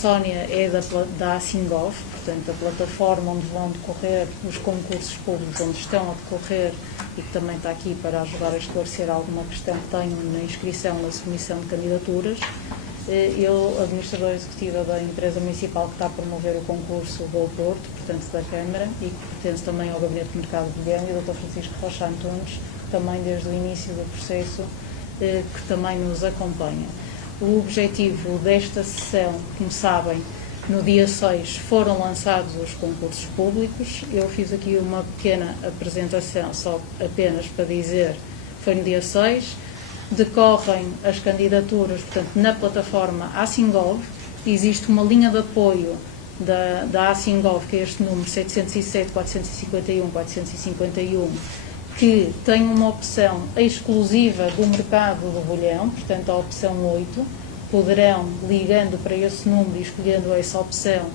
Sónia é da Asingov, portanto, a plataforma onde vão decorrer os concursos públicos, onde estão a decorrer, e que também está aqui para ajudar a esclarecer alguma questão que tenham na inscrição, na submissão de candidaturas. Eu, administradora executiva da empresa municipal que está a promover o concurso do Porto, portanto, da Câmara, e que pertence também ao Gabinete de Mercado de Belém, e o Dr. Francisco Rocha Antunes, também desde o início do processo, que também nos acompanha. O objetivo desta sessão, como sabem, no dia 6 foram lançados os concursos públicos. Eu fiz aqui uma pequena apresentação, só apenas para dizer, foi no dia 6, decorrem as candidaturas, portanto, na plataforma Asingov, existe uma linha de apoio da Asingov, que é este número 707 451 451, que tem uma opção exclusiva do mercado do bolhão, portanto a opção 8, poderão, ligando para esse número e escolhendo essa opção,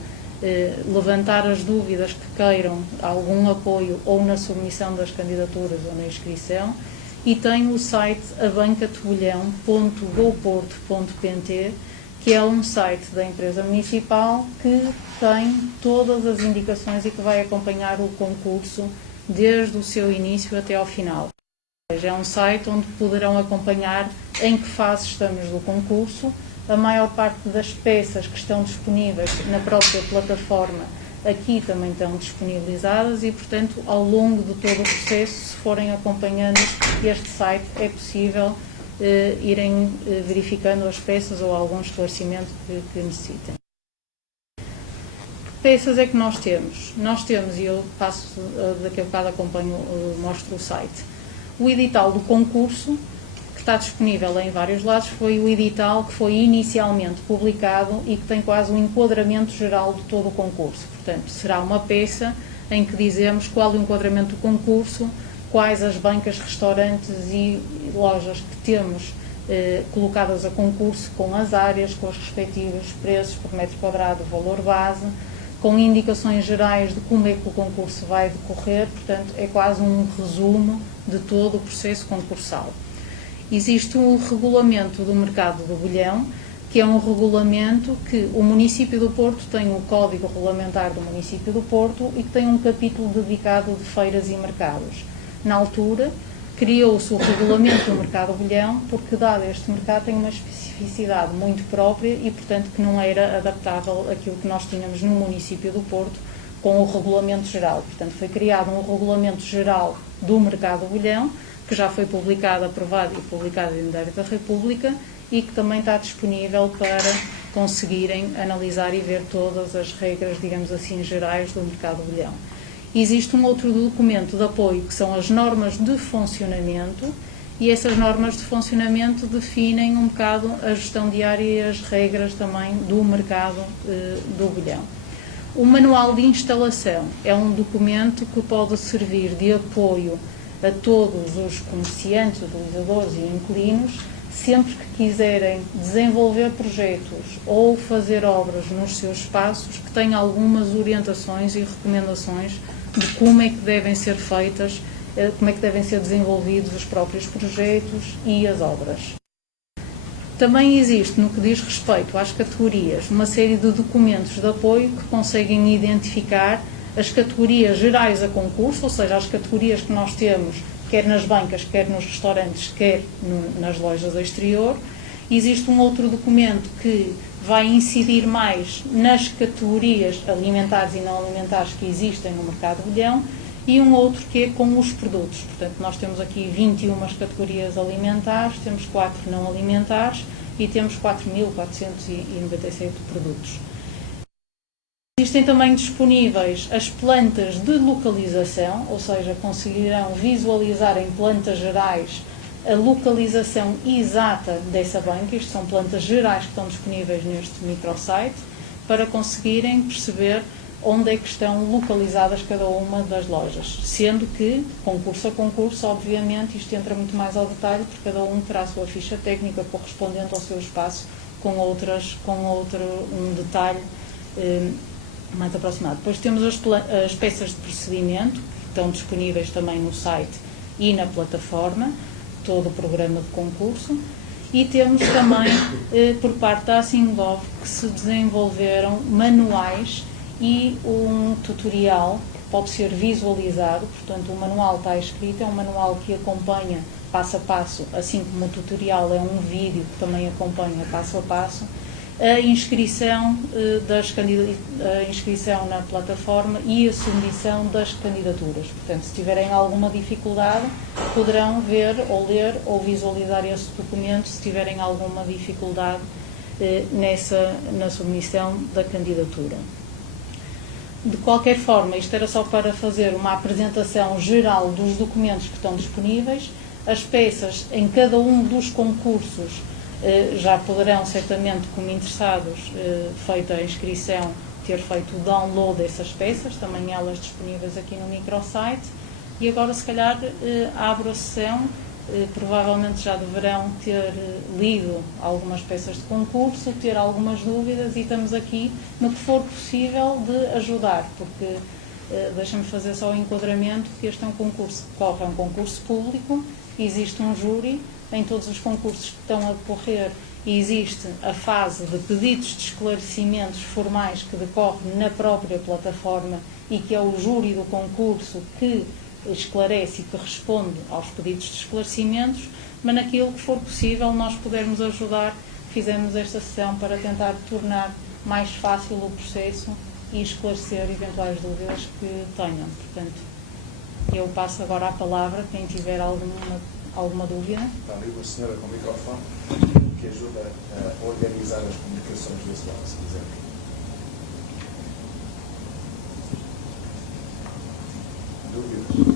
levantar as dúvidas que queiram, algum apoio ou na submissão das candidaturas ou na inscrição, e tem o site abancadebolhão.goporto.pt, que é um site da empresa municipal que tem todas as indicações e que vai acompanhar o concurso desde o seu início até ao final. É um site onde poderão acompanhar em que fase estamos do concurso. A maior parte das peças que estão disponíveis na própria plataforma aqui também estão disponibilizadas e, portanto, ao longo de todo o processo, se forem acompanhando este site, é possível irem verificando as peças ou algum esclarecimento que necessitem. Peças é que nós temos? Nós temos, e eu passo, daqui a bocado acompanho, mostro o site, o edital do concurso, que está disponível em vários lados, foi o edital que foi inicialmente publicado e que tem quase um enquadramento geral de todo o concurso. Portanto, será uma peça em que dizemos qual é o enquadramento do concurso, quais as bancas, restaurantes e lojas que temos colocadas a concurso, com as áreas, com os respectivos preços por metro quadrado, valor base, com indicações gerais de como é que o concurso vai decorrer, portanto, é quase um resumo de todo o processo concursal. Existe um regulamento do mercado do bolhão, que é um regulamento que o município do Porto tem o Código Regulamentar do município do Porto e que tem um capítulo dedicado de feiras e mercados. Na altura, criou-se o regulamento do mercado do bolhão, porque, dado este mercado, tem uma especificidade muito própria e, portanto, que não era adaptável àquilo que nós tínhamos no município do Porto com o regulamento geral. Portanto, foi criado um regulamento geral do mercado do bolhão, que já foi publicado, aprovado e publicado em Diário da República e que também está disponível para conseguirem analisar e ver todas as regras, digamos assim, gerais do mercado do bolhão. Existe um outro documento de apoio, que são as normas de funcionamento, e essas normas de funcionamento definem um bocado a gestão diária e as regras também do mercado do bolhão. O manual de instalação é um documento que pode servir de apoio a todos os comerciantes, utilizadores e inquilinos, sempre que quiserem desenvolver projetos ou fazer obras nos seus espaços, que tenham algumas orientações e recomendações de como é que devem ser feitas, como é que devem ser desenvolvidos os próprios projetos e as obras. Também existe, no que diz respeito às categorias, uma série de documentos de apoio que conseguem identificar as categorias gerais a concurso, ou seja, as categorias que nós temos, quer nas bancas, quer nos restaurantes, quer nas lojas do exterior. Existe um outro documento que vai incidir mais nas categorias alimentares e não alimentares que existem no mercado de bolhão, e um outro que é com os produtos. Portanto, nós temos aqui 21 categorias alimentares, temos 4 não alimentares e temos 4.497 produtos. Existem também disponíveis as plantas de localização, ou seja, conseguirão visualizar em plantas gerais a localização exata dessa banca. Isto são plantas gerais que estão disponíveis neste microsite, para conseguirem perceber onde é que estão localizadas cada uma das lojas. Sendo que, concurso a concurso, obviamente, isto entra muito mais ao detalhe, porque cada um terá a sua ficha técnica correspondente ao seu espaço, com um detalhe mais aproximado. Depois temos as peças de procedimento, que estão disponíveis também no site e na plataforma, todo o programa de concurso, e temos também, por parte da Assingov, que se desenvolveram manuais e um tutorial que pode ser visualizado. Portanto, o manual está escrito, é um manual que acompanha passo a passo, assim como o tutorial é um vídeo que também acompanha passo a passo, a inscrição, a inscrição na plataforma e a submissão das candidaturas. Portanto, se tiverem alguma dificuldade, poderão ver ou ler ou visualizar esse documento se tiverem alguma dificuldade na submissão da candidatura. De qualquer forma, isto era só para fazer uma apresentação geral dos documentos que estão disponíveis. As peças em cada um dos concursos já poderão, certamente, como interessados, feita a inscrição, ter feito o download dessas peças, também elas disponíveis aqui no microsite. E agora, se calhar, abro a sessão, provavelmente já deverão ter lido algumas peças de concurso, ter algumas dúvidas, e estamos aqui no que for possível de ajudar, porque deixa-me fazer só o enquadramento que este é um concurso que corre, é um concurso público, existe um júri em todos os concursos que estão a decorrer, e existe a fase de pedidos de esclarecimentos formais que decorre na própria plataforma e que é o júri do concurso que esclarece e que responde aos pedidos de esclarecimentos, mas naquilo que for possível nós pudermos ajudar, fizemos esta sessão para tentar tornar mais fácil o processo e esclarecer eventuais dúvidas que tenham. Portanto, eu passo agora a palavra, quem tiver alguma dúvida. Está ali uma senhora com o microfone que ajuda a organizar as comunicações desse lado, se quiser. Dúvidas?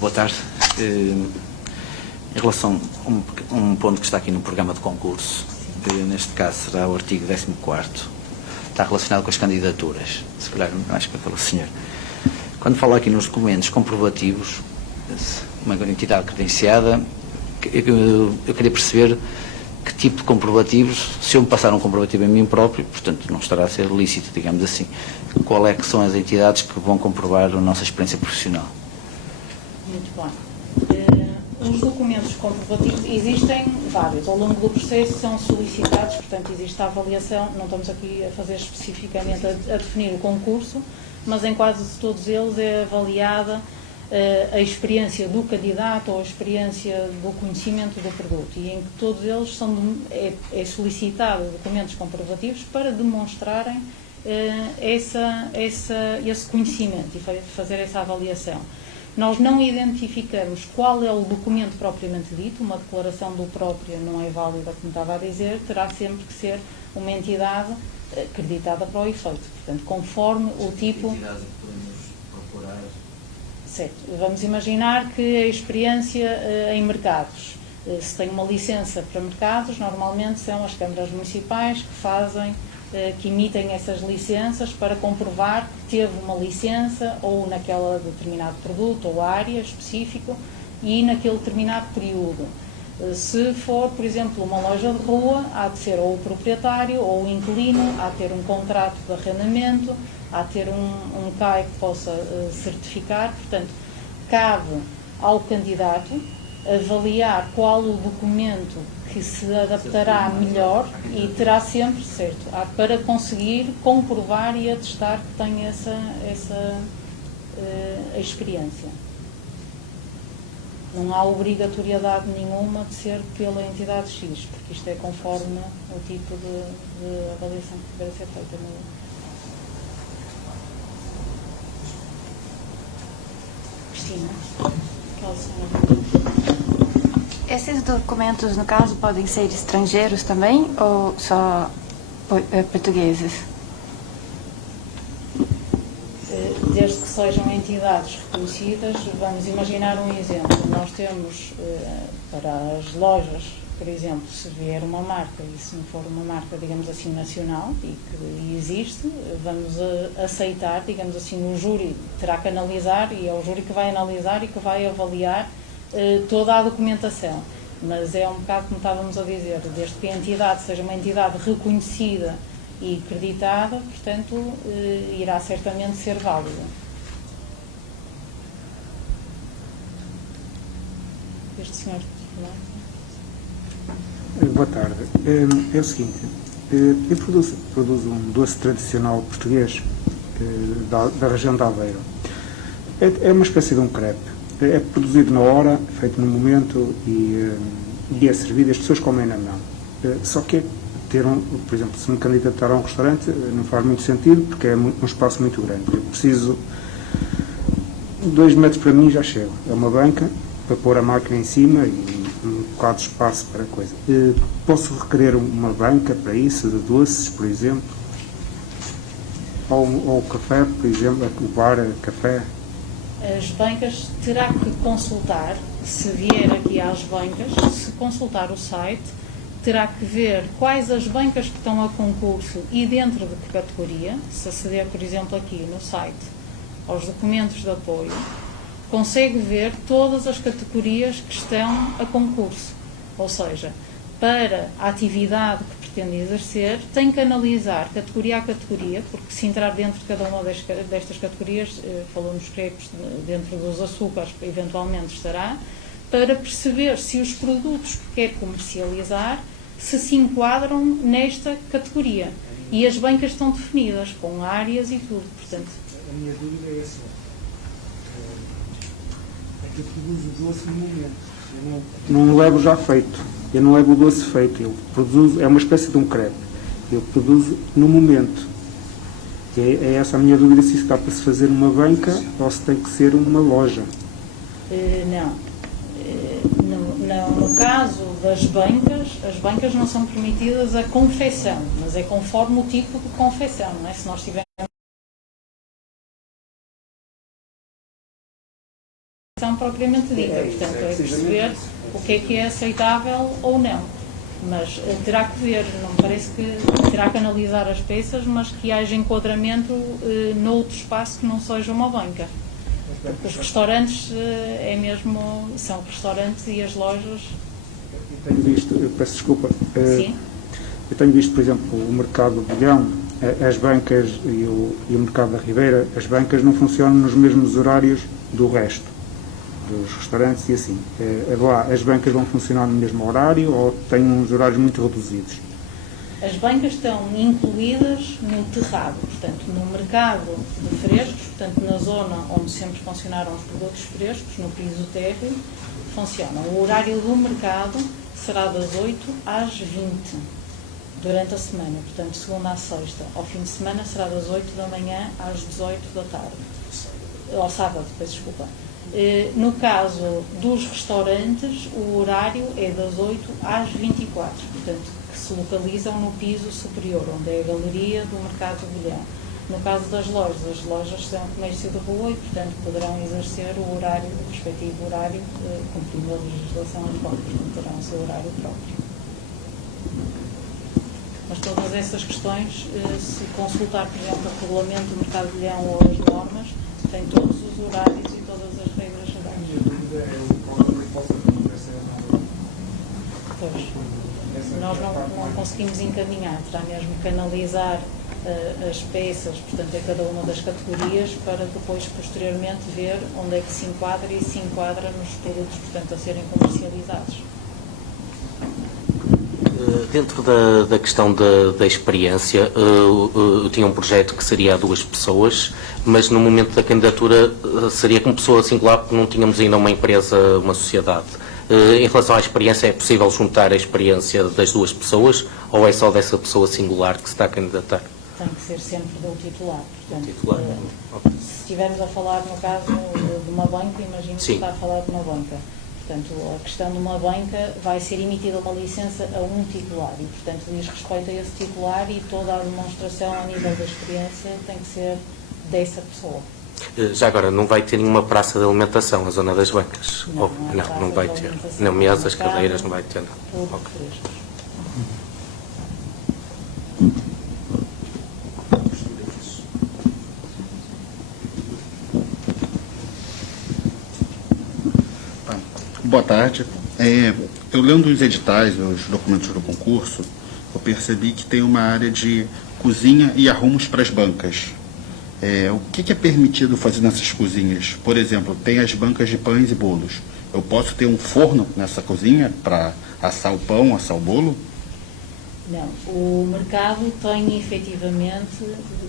Boa tarde. Em relação a um ponto que está aqui no programa de concurso, neste caso será o artigo 14º, está relacionado com as candidaturas, se calhar acho que pelo senhor. Quando fala aqui nos documentos comprovativos, uma entidade credenciada, eu queria perceber que tipo de comprovativos, se eu me passar um comprovativo a mim próprio, portanto não estará a ser lícito, digamos assim, qual é que são as entidades que vão comprovar a nossa experiência profissional? Muito bem. Os documentos comprovativos existem vários. Ao longo do processo são solicitados, portanto existe a avaliação, não estamos aqui a fazer especificamente a definir o concurso, mas em quase todos eles é avaliada a experiência do candidato ou a experiência do conhecimento do produto, e em que todos eles é solicitado documentos comprovativos para demonstrarem esse conhecimento e fazer essa avaliação. Nós não identificamos qual é o documento propriamente dito, uma declaração do próprio não é válida, como estava a dizer, terá sempre que ser uma entidade acreditada para o efeito, portanto, conforme o tipo... Entidades que podemos procurar. Certo. Vamos imaginar que a experiência em mercados, se tem uma licença para mercados, normalmente são as câmaras municipais que fazem, que emitem essas licenças para comprovar que teve uma licença ou naquele determinado produto ou área específico e naquele determinado período. Se for, por exemplo, uma loja de rua, há de ser ou o proprietário ou o inquilino, há de ter um contrato de arrendamento, há de ter um CAI que possa certificar. Portanto, cabe ao candidato avaliar qual o documento que se adaptará melhor e terá sempre, certo, para conseguir comprovar e atestar que tem essa experiência. Não há obrigatoriedade nenhuma de ser pela entidade X, porque isto é conforme o tipo de avaliação que deve ser feita no... Cristina, aquela senhora. Esses documentos, no caso, podem ser estrangeiros também ou só portugueses? Desde que sejam entidades reconhecidas, vamos imaginar um exemplo. Nós temos, para as lojas, por exemplo, se vier uma marca, e se não for uma marca, digamos assim, nacional, e que existe, vamos aceitar, digamos assim, o júri terá que analisar, e é o júri que vai analisar e que vai avaliar toda a documentação. Mas é um bocado como estávamos a dizer, desde que a entidade seja uma entidade reconhecida e acreditada, portanto, irá certamente ser válida. este senhor. Boa tarde. É o seguinte, eu produzo um doce tradicional português da região de Aveiro. É uma espécie de um crepe. É produzido na hora, feito no momento e é servido, as pessoas comem na mão. Só que por exemplo, se me candidatar a um restaurante não faz muito sentido porque é um espaço muito grande. Eu preciso 2 metros para mim já chego. É uma banca para pôr a máquina em cima e um bocado de espaço para a coisa. Posso requerer uma banca para isso, de doces, por exemplo? Ou café, por exemplo, o bar, café? As bancas terá que consultar, se vier aqui às bancas, se consultar o site, terá que ver quais as bancas que estão a concurso e dentro de que categoria. Se aceder, por exemplo, aqui no site aos documentos de apoio, consegue ver todas as categorias que estão a concurso. Ou seja, para a atividade que pretende exercer, tem que analisar categoria a categoria, porque se entrar dentro de cada uma destas categorias, falou nos crepes, dentro dos açúcares, eventualmente estará, para perceber se os produtos que quer comercializar se enquadram nesta categoria. E as bancas estão definidas, com áreas e tudo. Portanto, a minha dúvida é essa. É que eu produzo o doce no momento. Eu não levo já feito. Eu não levo o doce feito. Eu produzo, é uma espécie de um crepe. Eu produzo no momento. É essa a minha dúvida, se isso dá para se fazer numa banca ou se tem que ser uma loja. Não. No caso das bancas, as bancas não são permitidas a confecção, mas é conforme o tipo de confecção, não é? Se nós tivermos propriamente dita, portanto é perceber o que é aceitável ou não, mas terá que ver, não me parece que terá que analisar as peças, mas que haja enquadramento noutro espaço que não seja uma banca. Porque os restaurantes são restaurantes e as lojas. Eu tenho visto, eu peço desculpa, Sim. Eu tenho visto, por exemplo, o mercado do Bilhão, as bancas e o mercado da Ribeira, as bancas não funcionam nos mesmos horários do resto dos restaurantes e assim. Lá as bancas vão funcionar no mesmo horário ou têm uns horários muito reduzidos? As bancas estão incluídas no terrado, portanto, no mercado de frescos, portanto, na zona onde sempre funcionaram os produtos frescos, no piso térreo, funcionam. O horário do mercado será das 8 às 20, durante a semana, portanto, segunda à sexta. Ao fim de semana será das 8 da manhã às 18 da tarde. Ao sábado, peço desculpa. No caso dos restaurantes, o horário é das 8 às 24, portanto, que se localizam no piso superior, onde é a galeria do Mercado do Bilhão. No caso das lojas, as lojas são comércio de rua e, portanto, poderão exercer o horário, o respectivo horário, cumprindo a legislação em conta, portanto, terão o seu horário próprio. Mas todas essas questões, se consultar, por exemplo, o regulamento do Mercado do Bilhão ou as normas, tem todos os horários e todas as regras gerais. A minha dúvida é o que possa acontecer. Pois, nós não conseguimos encaminhar, terá mesmo que analisar as peças, portanto, a cada uma das categorias, para depois, posteriormente, ver onde é que se enquadra e se enquadra nos produtos, portanto, a serem comercializados. Dentro da questão da experiência, eu tinha um projeto que seria a 2 pessoas, mas no momento da candidatura seria como pessoa singular, porque não tínhamos ainda uma empresa, uma sociedade. Em relação à experiência, é possível juntar a experiência das 2 pessoas ou é só dessa pessoa singular que se está a candidatar? Tem que ser sempre do titular. Portanto, Titular. Se estivermos a falar, no caso, de uma banca, imagino que está a falar de uma banca. Portanto, a questão de uma banca vai ser emitida uma licença a um titular e, portanto, diz respeito a esse titular e toda a demonstração a nível da experiência tem que ser dessa pessoa. Já agora, não vai ter nenhuma praça de alimentação, a zona das bancas? Não vai ter. Nem mesas, cadeiras, não vai ter nada. Tudo frescos. Boa tarde. Eu lendo os editais, os documentos do concurso, eu percebi que tem uma área de cozinha e arrumos para as bancas. O que é permitido fazer nessas cozinhas? Por exemplo, tem as bancas de pães e bolos. eu posso ter um forno nessa cozinha para assar o pão, assar o bolo? Não, o mercado tem efetivamente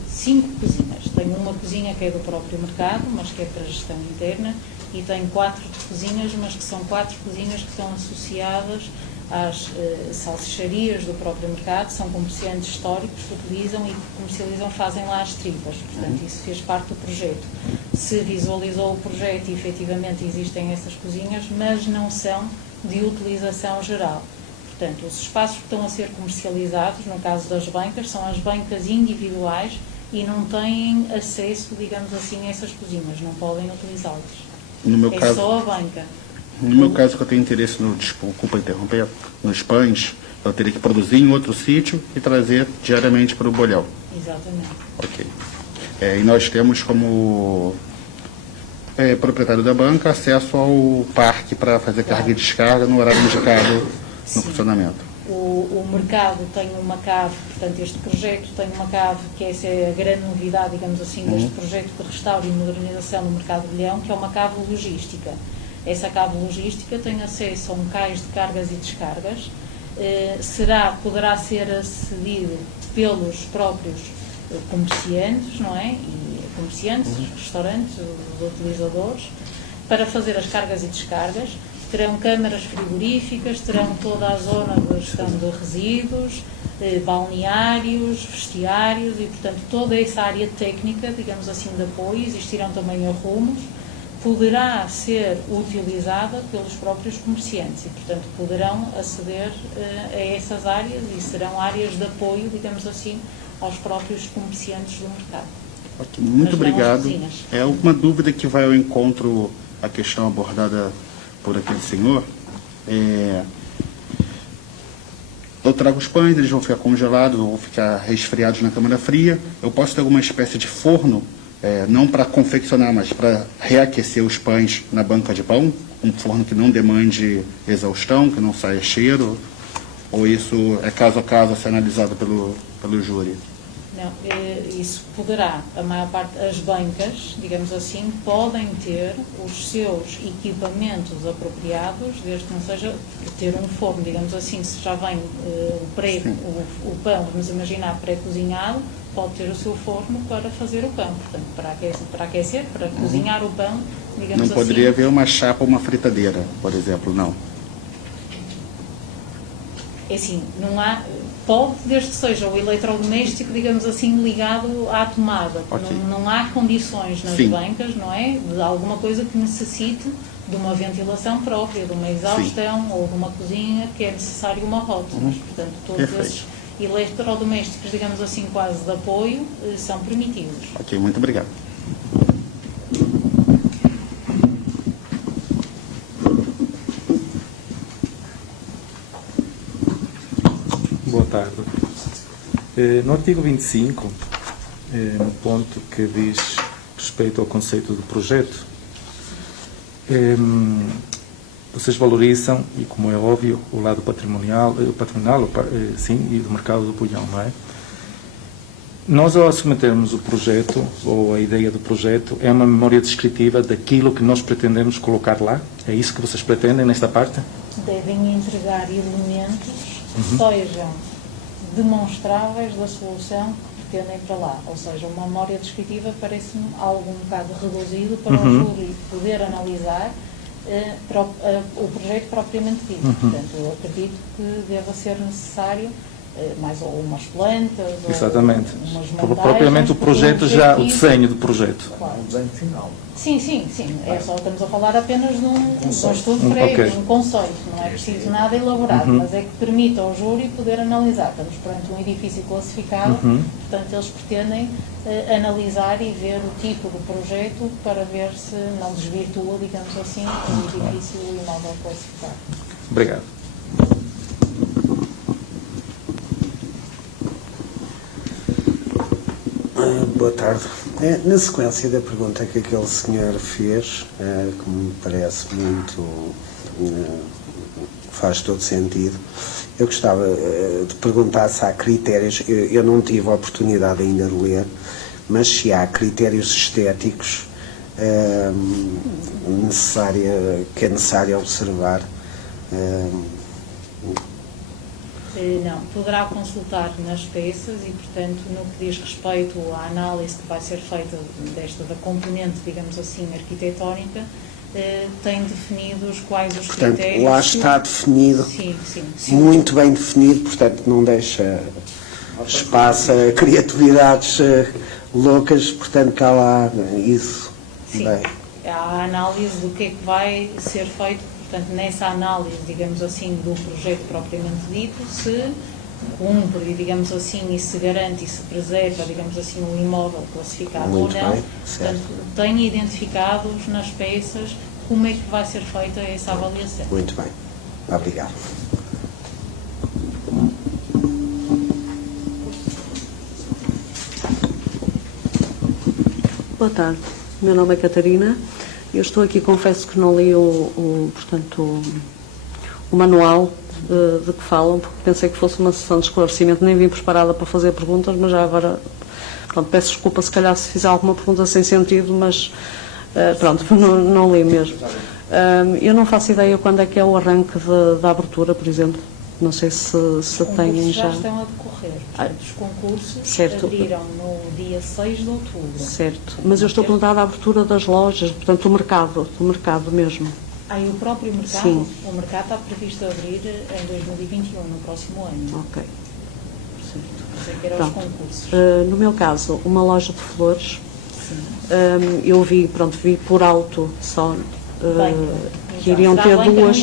5 cozinhas. Tem uma cozinha que é do próprio mercado, mas que é para gestão interna, e tem 4 cozinhas, mas que são 4 cozinhas que estão associadas às salsicharias do próprio mercado, são comerciantes históricos que utilizam e que comercializam, fazem lá as tripas. Portanto, isso fez parte do projeto. Se visualizou o projeto e efetivamente existem essas cozinhas, mas não são de utilização geral. Portanto, os espaços que estão a ser comercializados, no caso das bancas, são as bancas individuais e não têm acesso, digamos assim, a essas cozinhas, não podem utilizá-las. No meu É caso, só a banca. no meu caso, que eu tenho interesse no, desculpa interromper, nos pães, eu teria que produzir em outro sítio e trazer diariamente para o bolhão. Exatamente. Ok. E nós temos como proprietário da banca acesso ao parque para fazer carga e descarga no horário indicado no Sim. funcionamento. O mercado tem uma cave, portanto este projeto tem uma cave, que essa é a grande novidade, digamos assim, deste projeto de restauro e modernização do mercado de Leão, que é uma cave logística. Essa cave logística tem acesso a um cais de cargas e descargas, poderá ser acedido pelos próprios comerciantes, não é? E comerciantes, restaurantes, os utilizadores, para fazer as cargas e descargas. Terão câmaras frigoríficas, terão toda a zona de gestão de resíduos, balneários, vestiários e, portanto, toda essa área técnica, digamos assim, de apoio. Existirão também arrumos, poderá ser utilizada pelos próprios comerciantes e, portanto, poderão aceder a essas áreas e serão áreas de apoio, digamos assim, aos próprios comerciantes do mercado. Okay, muito obrigado. É alguma dúvida que vai ao encontro à questão abordada por aquele senhor? Eu trago os pães, eles vão ficar congelados, vão ficar resfriados na câmara fria. Eu posso ter alguma espécie de forno, não para confeccionar, mas para reaquecer os pães na banca de pão? Um forno que não demande exaustão, que não saia cheiro? Ou isso é caso a caso a ser analisado pelo júri? Não, isso poderá, a maior parte, as bancas, digamos assim, podem ter os seus equipamentos apropriados, desde que não seja ter um forno, digamos assim, se já vem o pão, vamos imaginar, pré-cozinhado, pode ter o seu forno para fazer o pão, portanto, para aquecer, para cozinhar o pão, digamos assim. Não poderia haver uma chapa ou uma fritadeira, por exemplo, não? É assim, não há... Pode, desde que seja o eletrodoméstico, digamos assim, ligado à tomada. Okay. Não há condições nas Sim. bancas, não é? De alguma coisa que necessite de uma ventilação própria, de uma exaustão Sim. ou de uma cozinha que é necessário uma rota. Mas, portanto, todos Perfeito. esses eletrodomésticos, digamos assim, quase de apoio, são permitidos. Ok, muito obrigado. Boa tarde. No artigo 25, no ponto que diz respeito ao conceito do projeto, vocês valorizam, e como é óbvio, o lado patrimonial, sim, e do mercado do pulhão, não é? Nós, ao submetermos o projeto, ou a ideia do projeto, é uma memória descritiva daquilo que nós pretendemos colocar lá? É isso que vocês pretendem nesta parte? Devem entregar elementos que sejam demonstráveis da solução que pretendem para lá. Ou seja, uma memória descritiva parece-me algo um bocado reduzido para o júri poder analisar o projeto propriamente dito. Portanto, eu acredito que deva ser necessário mais ou umas plantas, exatamente. Ou umas montagens, propriamente o projeto já, o desenho do projeto. Claro. Um desenho final. Sim. É só, estamos a falar apenas de um estudo prévio, ok. um conceito. Não é preciso nada elaborado, mas é que permite ao júri poder analisar. Estamos perante um edifício classificado, portanto eles pretendem analisar e ver o tipo de projeto para ver se não desvirtua, digamos assim, o edifício e o imóvel classificado. Obrigado. Boa tarde. Na sequência da pergunta que aquele senhor fez, que me parece muito, faz todo sentido, eu gostava de perguntar se há critérios, eu não tive a oportunidade ainda de ler, mas se há critérios estéticos que é necessário observar? Não, poderá consultar nas peças e, portanto, no que diz respeito à análise que vai ser feita da componente, digamos assim, arquitetónica, tem definidos quais os Portanto, critérios. lá está definido, sim. muito bem definido, portanto, não deixa espaço a criatividades loucas, portanto, cá lá isso. Sim, Bem. há a análise do que é que vai ser feito, portanto, nessa análise, digamos assim, do projeto propriamente dito, se cumpre, digamos assim, e se garante e se preserva, digamos assim, o imóvel classificado Muito ou não. bem, Portanto, tenha identificados nas peças como é que vai ser feita essa avaliação. Muito bem. Obrigado. Boa tarde, meu nome é Catarina. Eu estou aqui, confesso que não li portanto, o manual de que falam, porque pensei que fosse uma sessão de esclarecimento, nem vim preparada para fazer perguntas, mas já agora, pronto, peço desculpa se calhar se fizer alguma pergunta sem sentido, mas pronto, não li mesmo. Eu não faço ideia quando é que é o arranque da abertura, por exemplo. Não sei se têm já. Os concursos já estão a decorrer. Portanto, os concursos certo. abriram no dia 6 de outubro. Certo. Mas eu estou a perguntar da abertura das lojas, portanto, do mercado mesmo. O próprio mercado? Sim. O mercado está previsto a abrir em 2021, no próximo ano. Ok. Certo. Que eram os concursos. No meu caso, uma loja de flores. Eu vi por alto só que iriam ter duas.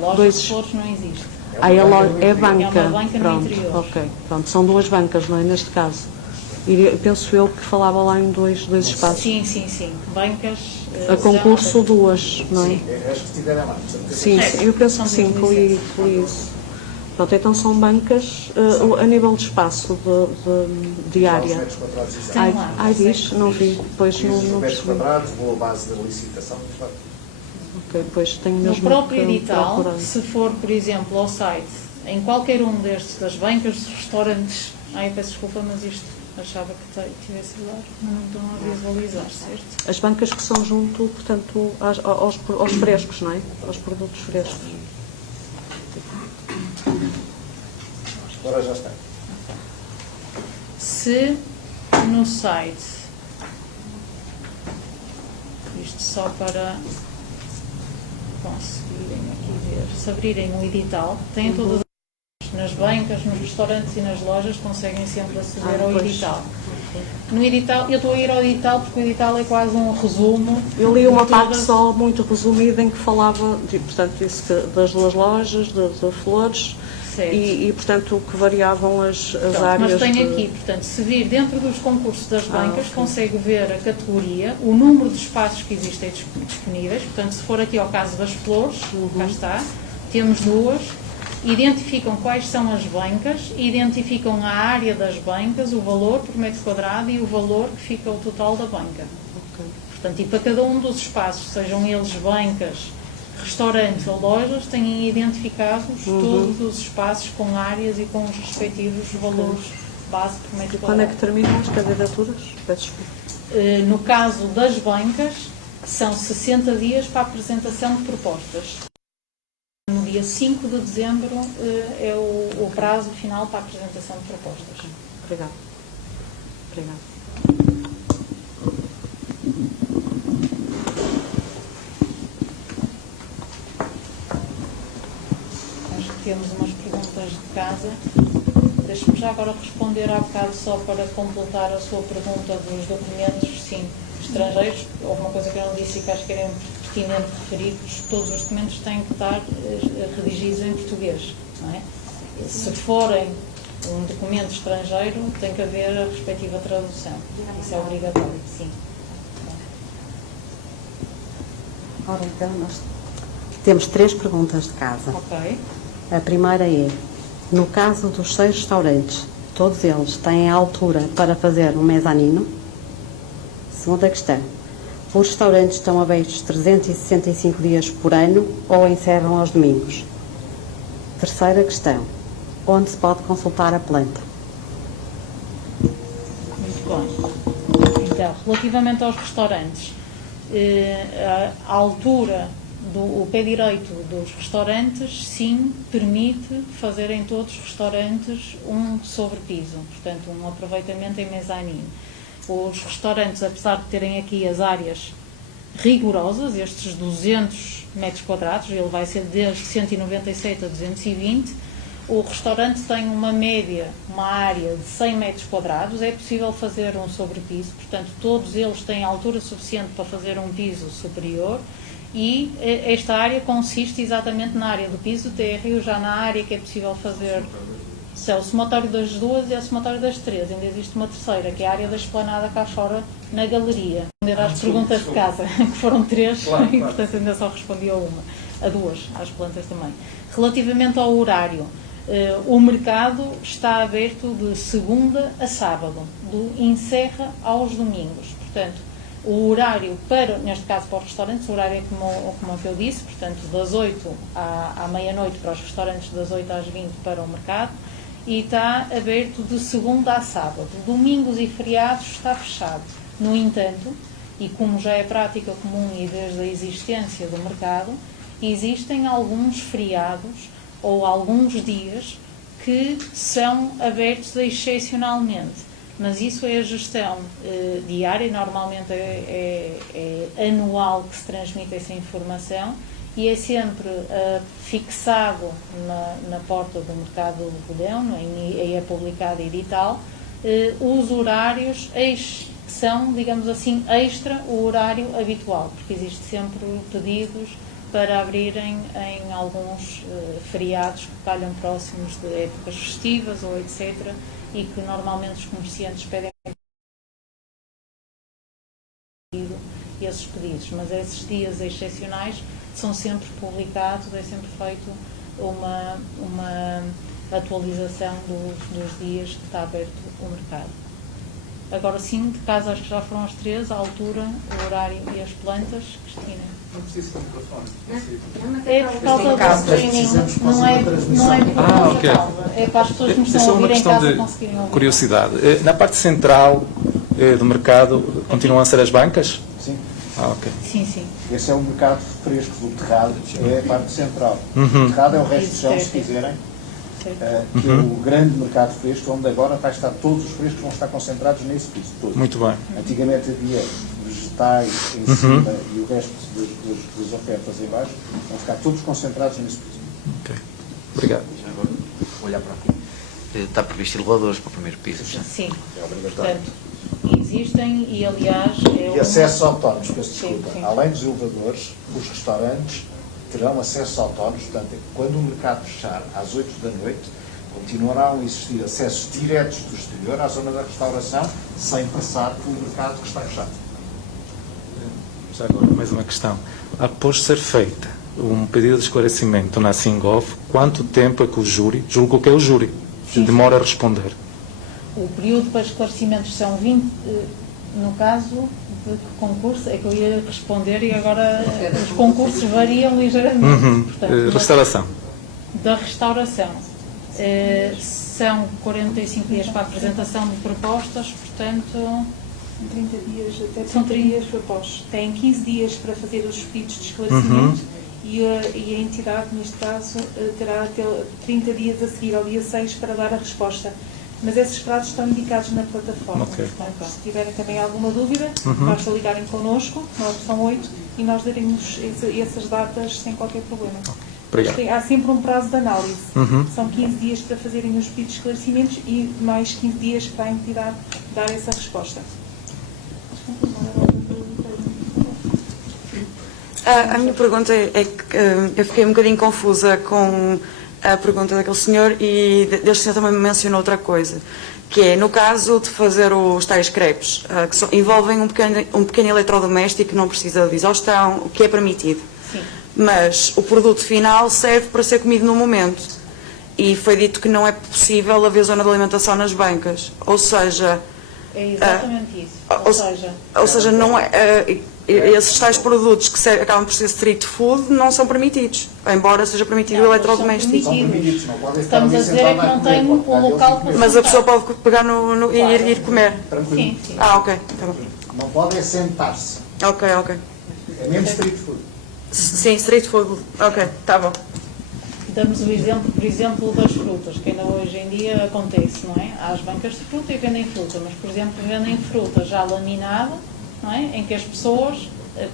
Loja de flores não existe. É banca. É uma banca no interior. Ok. Pronto, são duas bancas, não é? Neste caso. Penso eu que falava lá em dois espaços. Sim. Bancas. A concurso duas, não é? Sim, as que estiveram lá. Sim, eu penso que sim, que li isso. Pronto, então são bancas a nível de espaço de área. Diz, não vi, depois não metros quadrados, boa base da licitação. Ok, depois tenho mesmo. No próprio edital, se for, por exemplo, ao site, em qualquer um das bancas, dos restaurantes, peço desculpa, mas isto achava que tivesse lá, mas não estão a visualizar, certo? As bancas que são junto, portanto, aos frescos, não é? Aos produtos frescos. Agora já está. Se no site, isto só para conseguirem aqui ver, se abrirem o edital, têm todas nas bancas, nos restaurantes e nas lojas, conseguem sempre aceder ao edital. No edital, eu estou a ir ao edital porque o edital é quase um resumo. Eu li uma parte só muito resumida em que falava, portanto, das duas lojas, de flores, e portanto, que variavam as áreas. Mas tem aqui, portanto, se vir dentro dos concursos das bancas, consegue ver a categoria, o número de espaços que existem disponíveis. Portanto, se for aqui ao caso das flores, cá está, temos duas. Identificam quais são as bancas, identificam a área das bancas, o valor por metro quadrado e o valor que fica o total da banca. Portanto, e para cada um dos espaços, sejam eles bancas, restaurantes ou lojas, têm identificados todos os espaços com áreas e com os respectivos valores base por metro quadrado. Quando é que terminam as candidaturas? Peço desculpa. No caso das bancas, são 60 dias para a apresentação de propostas. No dia 5 de dezembro é o prazo final para a apresentação de propostas. Obrigada. Acho que temos umas perguntas de casa. Deixe-me já agora responder há bocado só para completar a sua pergunta dos documentos, sim, estrangeiros. Houve uma coisa que eu não disse e que acho que era pertinente referir, todos os documentos têm que estar redigidos em português, não é? Se forem um documento estrangeiro, tem que haver a respectiva tradução. Isso é obrigatório, sim. Ora, então, nós temos 3 perguntas de casa. Ok. A primeira é, no caso dos 6 restaurantes, todos eles têm a altura para fazer um mezanino? Segunda questão, os restaurantes estão abertos 365 dias por ano ou encerram aos domingos? Terceira questão, onde se pode consultar a planta? Muito bem. Então, relativamente aos restaurantes, A altura o pé direito dos restaurantes, sim, permite fazer em todos os restaurantes um sobrepiso, portanto, um aproveitamento em mezanino. Os restaurantes, apesar de terem aqui as áreas rigorosas, estes 200 metros quadrados, ele vai ser desde 197 a 220, o restaurante tem uma média, uma área de 100 metros quadrados, é possível fazer um sobrepiso, portanto, todos eles têm altura suficiente para fazer um piso superior, e esta área consiste exatamente na área do piso do térreo, já na área que é possível fazer é o somatório das duas e o somatório das três. Ainda existe uma terceira, que é a área da esplanada cá fora, na galeria. Responder às perguntas de casa, que foram 3, claro, e portanto ainda só respondi a 2, às plantas também. Relativamente ao horário, o mercado está aberto de segunda a sábado, encerra aos domingos. Portanto, o horário para, neste caso para os restaurantes, o horário é como eu disse, portanto, das 8 à meia-noite para os restaurantes, das 8 às 20 para o mercado, e está aberto de segunda a sábado. Domingos e feriados está fechado. No entanto, e como já é prática comum e desde a existência do mercado, existem alguns feriados ou alguns dias que são abertos excepcionalmente. Mas isso é a gestão diária, normalmente é anual que se transmite essa informação, e é sempre fixado na porta do mercado do Rodão, é publicado edital, os horários que são, digamos assim, extra o horário habitual, porque existe sempre pedidos para abrirem em alguns feriados que calham próximos de épocas festivas ou etc., e que normalmente os comerciantes pedem esses pedidos, mas esses dias excepcionais são sempre publicados, é sempre feito uma atualização dos dias que está aberto o mercado. Agora sim, de caso acho que já foram as 3, a altura, o horário e as plantas, Cristina. Não preciso de microfone. É por causa do streaming, não é por causa é para as pessoas que me estão a ouvir em casa conseguirem ouvir. Curiosidade, na parte central do mercado continuam a ser as bancas? Sim. Ok. Sim, sim. Esse é o mercado fresco do terrado, é a parte central. O terrado é o resto do chão, se quiserem, que é o grande mercado fresco, onde agora vai estar todos os frescos vão estar concentrados nesse piso. Todos. Muito bem. Antigamente havia vegetais em cima e o resto das ofertas em baixo, vão ficar todos concentrados nesse piso. Ok. Obrigado. Já agora, olhar para aqui. Está previsto elevadores para o primeiro piso? Sim. É obrigatório. Portanto, existem e, aliás... E acesso autónomos, peço desculpa. Sim. Além dos elevadores, os restaurantes terão acesso autónomos, portanto, quando o mercado fechar às 8 da noite, continuarão a existir acessos diretos do exterior à zona da restauração, sem passar pelo mercado que está fechado. Já agora, mais uma questão. Após ser feita um pedido de esclarecimento na Singov, quanto tempo é que o júri, julgo que é o júri, demora a responder? O período para esclarecimentos são 20, no caso de concurso, é que eu ia responder e agora os concursos variam ligeiramente. Portanto, restauração. Da restauração. São 45 dias para a apresentação de propostas, portanto... 30 dias, até 30 dias após. Têm 15 dias para fazer os pedidos de esclarecimento e a entidade, neste caso, terá até 30 dias a seguir, ao dia 6, para dar a resposta. Mas esses prazos estão indicados na plataforma. Okay. Portanto, se tiverem também alguma dúvida, basta ligarem connosco, na opção 8, e nós daremos essas datas sem qualquer problema. Há sempre um prazo de análise. São 15 dias para fazerem os pedidos de esclarecimentos e mais 15 dias para a entidade dar essa resposta. A minha pergunta é que eu fiquei um bocadinho confusa com a pergunta daquele senhor e deste senhor também me mencionou outra coisa, que é, no caso de fazer os tais crepes, que envolvem um pequeno eletrodoméstico que não precisa de exaustão, o que é permitido. Sim. Mas o produto final serve para ser comido no momento. E foi dito que não é possível haver zona de alimentação nas bancas. Ou seja... É exatamente isso. Ou seja, não é... esses tais produtos que acabam por ser street food não são permitidos, embora seja permitido o eletrodoméstico. Estamos a dizer é que não tem o local para mas a pessoa pode pegar e ir comer. Sim, sim. Ok. Tá bom. Não pode é sentar-se. Ok. É mesmo street food. Sim, street food. Ok, está bom. Damos o exemplo, por exemplo, das frutas, que ainda hoje em dia acontece, não é? Há as bancas de fruta e vendem fruta, mas, por exemplo, vendem fruta já laminada, não é? Em que as pessoas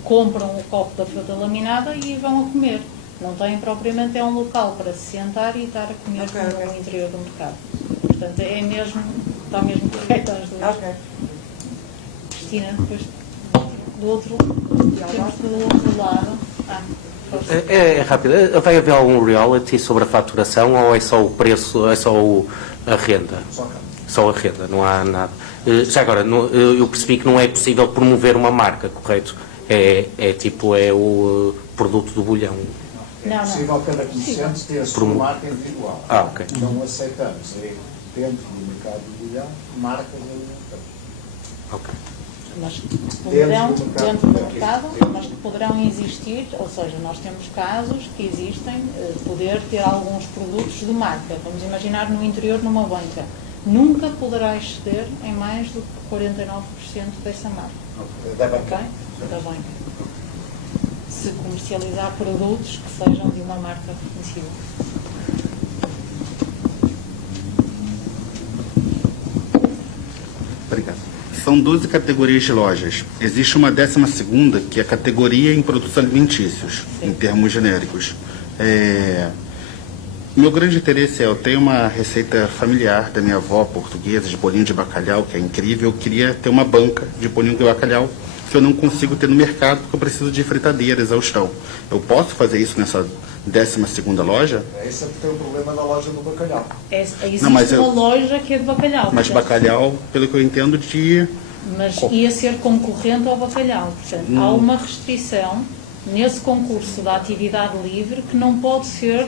compram o copo da fruta laminada e vão a comer. Não têm propriamente um local para se sentar e estar a comer no interior do mercado. Portanto, é mesmo, está mesmo correto às duas. Ok. Cristina, depois do outro lado. É rápido. Vai haver algum reality sobre a faturação ou é só o preço, é só a renda? Só a renda, não há nada. Já agora, eu percebi que não é possível promover uma marca, correto? É o produto do bolhão. É possível cada comerciante ter a sua marca individual. Ok. Não aceitamos, dentro do mercado do bolhão, marcas alimentares. Ok. Mas poderão, dentro do mercado, mas que poderão existir, ou seja, nós temos casos que existem, poder ter alguns produtos de marca. Vamos imaginar no interior, numa banca. Nunca poderá exceder em mais do que 49% dessa marca. Da banca. Okay? Da banca. Se comercializar produtos que sejam de uma marca reconhecida. Obrigado. São 12 categorias de lojas. Existe uma 12ª, que é a categoria em produtos alimentícios, em termos genéricos. Meu grande interesse eu tenho uma receita familiar da minha avó portuguesa, de bolinho de bacalhau, que é incrível. Eu queria ter uma banca de bolinho de bacalhau, que eu não consigo ter no mercado, porque eu preciso de fritadeira, exaustão. Eu posso fazer isso nessa 12ª loja? Esse é porque tem o problema da loja do bacalhau. Existe uma loja que é de bacalhau. Mas bacalhau, pelo que eu entendo, mas ia ser concorrente ao bacalhau. Portanto, há uma restrição nesse concurso da atividade livre que não pode ser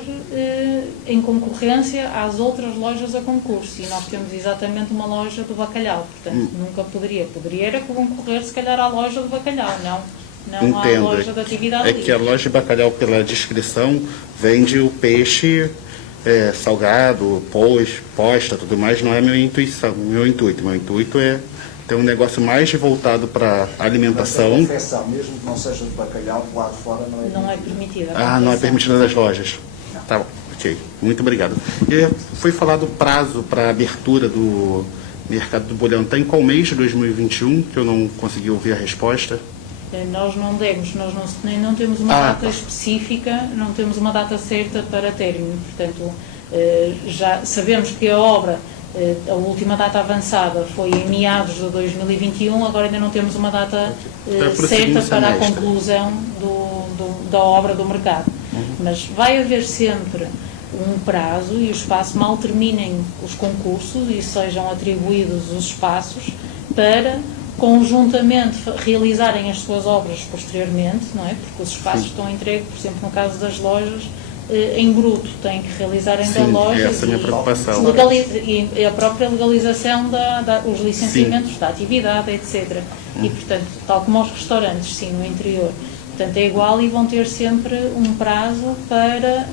em concorrência às outras lojas a concurso. E nós temos exatamente uma loja do bacalhau. Portanto, nunca poderia. Poderia era concorrer, se calhar, à loja do bacalhau, não à loja da atividade livre. É que a loja de bacalhau, pela descrição, vende o peixe salgado, posta, tudo mais. Não é meu intuito. Meu intuito é ter um negócio mais voltado para alimentação. Mas a confecção, mesmo que não seja de bacalhau, do lado de fora não é permitida. Não é permitida nas lojas. Não. Tá bom, ok. Muito obrigado. Foi falado o prazo para a abertura do mercado do bolhão. Está em qual mês de 2021? Que eu não consegui ouvir a resposta. Nós não temos uma data específica, não temos uma data certa para término. Portanto, já sabemos que a obra, a última data avançada foi em meados de 2021, agora ainda não temos uma data certa para a conclusão da obra do mercado. Mas vai haver sempre um prazo e o espaço, mal terminem os concursos e sejam atribuídos os espaços para conjuntamente realizarem as suas obras posteriormente, não é? Porque os espaços estão entregues, por exemplo, no caso das lojas, em bruto, têm que realizar ainda lojas essa é a minha preocupação. E a própria legalização os licenciamentos da atividade, etc. E, portanto, tal como aos restaurantes, sim, no interior. Portanto, é igual e vão ter sempre um prazo para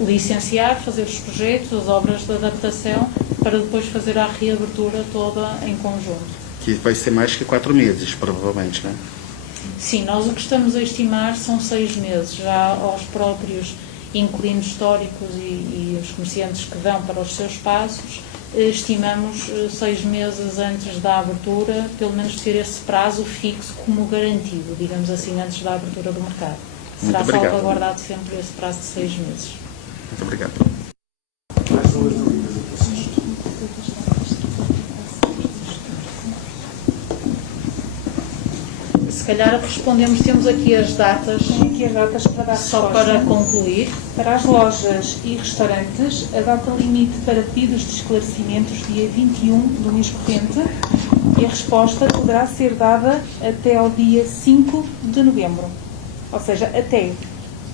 licenciar, fazer os projetos, as obras de adaptação, para depois fazer a reabertura toda em conjunto. Que vai ser mais que 4 meses, provavelmente, né? Sim, nós o que estamos a estimar são 6 meses. Já aos próprios inquilinos históricos e os comerciantes que vão para os seus espaços, estimamos 6 meses antes da abertura, pelo menos ter esse prazo fixo como garantido, digamos assim, antes da abertura do mercado. Será salvaguardado sempre esse prazo de 6 meses. Muito obrigado. Mais 2 dúvidas, vocês. Se calhar respondemos, temos aqui as datas. Tem aqui as datas para dar só resposta. para concluir. Para as lojas e restaurantes, a data limite para pedidos de esclarecimentos, dia 21 do mês corrente, e a resposta poderá ser dada até ao dia 5 de novembro. Ou seja, até.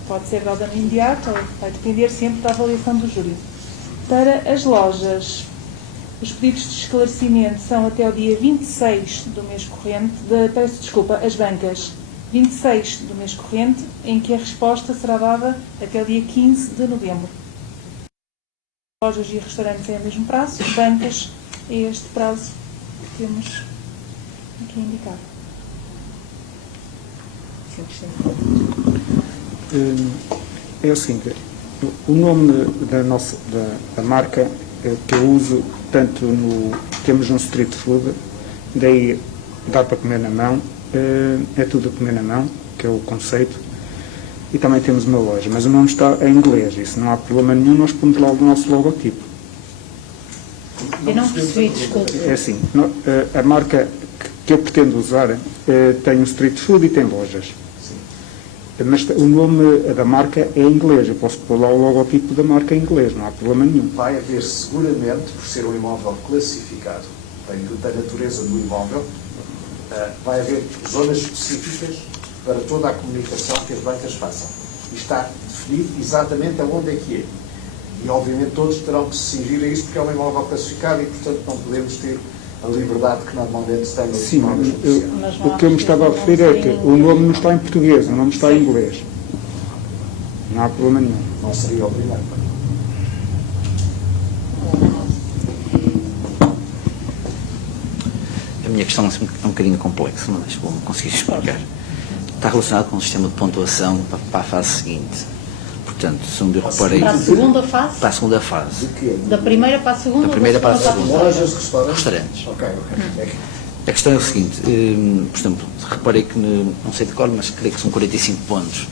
Pode ser dada no imediato, vai depender sempre da avaliação do júri. Para as lojas, os pedidos de esclarecimento são até o dia 26 do mês corrente, as bancas, 26 do mês corrente, em que a resposta será dada até o dia 15 de novembro. Lojas e restaurantes é o mesmo prazo, bancas é este prazo que temos aqui indicado. Sim, Cristina. É o seguinte, o nome da marca que eu uso, tanto temos no street food, daí dá para comer na mão, é tudo a comer na mão, que é o conceito, e também temos uma loja, mas o nome está em inglês, isso não há problema nenhum, nós pomos logo o nosso logotipo. Eu não percebi, desculpe. É assim, a marca que eu pretendo usar tem um street food e tem lojas. Mas o nome da marca é em inglês, eu posso pôr lá o logotipo da marca em inglês, não há problema nenhum. Vai haver seguramente, por ser um imóvel classificado, da natureza do imóvel, vai haver zonas específicas para toda a comunicação que as bancas façam. E está definido exatamente aonde é que é. E obviamente todos terão que se cingir a isso porque é um imóvel classificado e portanto não podemos ter a liberdade que normalmente se tem nos Sim, imóveis o que eu me estava a referir é que o nome não está em português, o nome está em inglês. Não há problema nenhum. Não seria o primeiro. A minha questão é um bocadinho complexa, mas vou conseguir explicar. Está relacionado com o sistema de pontuação para a fase seguinte. Portanto, segundo eu reparei... Para a segunda fase? Para a segunda fase. Da primeira para a segunda? Da primeira para a segunda. Lojas, restaurantes? Restaurantes. Ok. A questão é o seguinte, por exemplo, reparei que, não sei de cor, mas creio que são 45 pontos.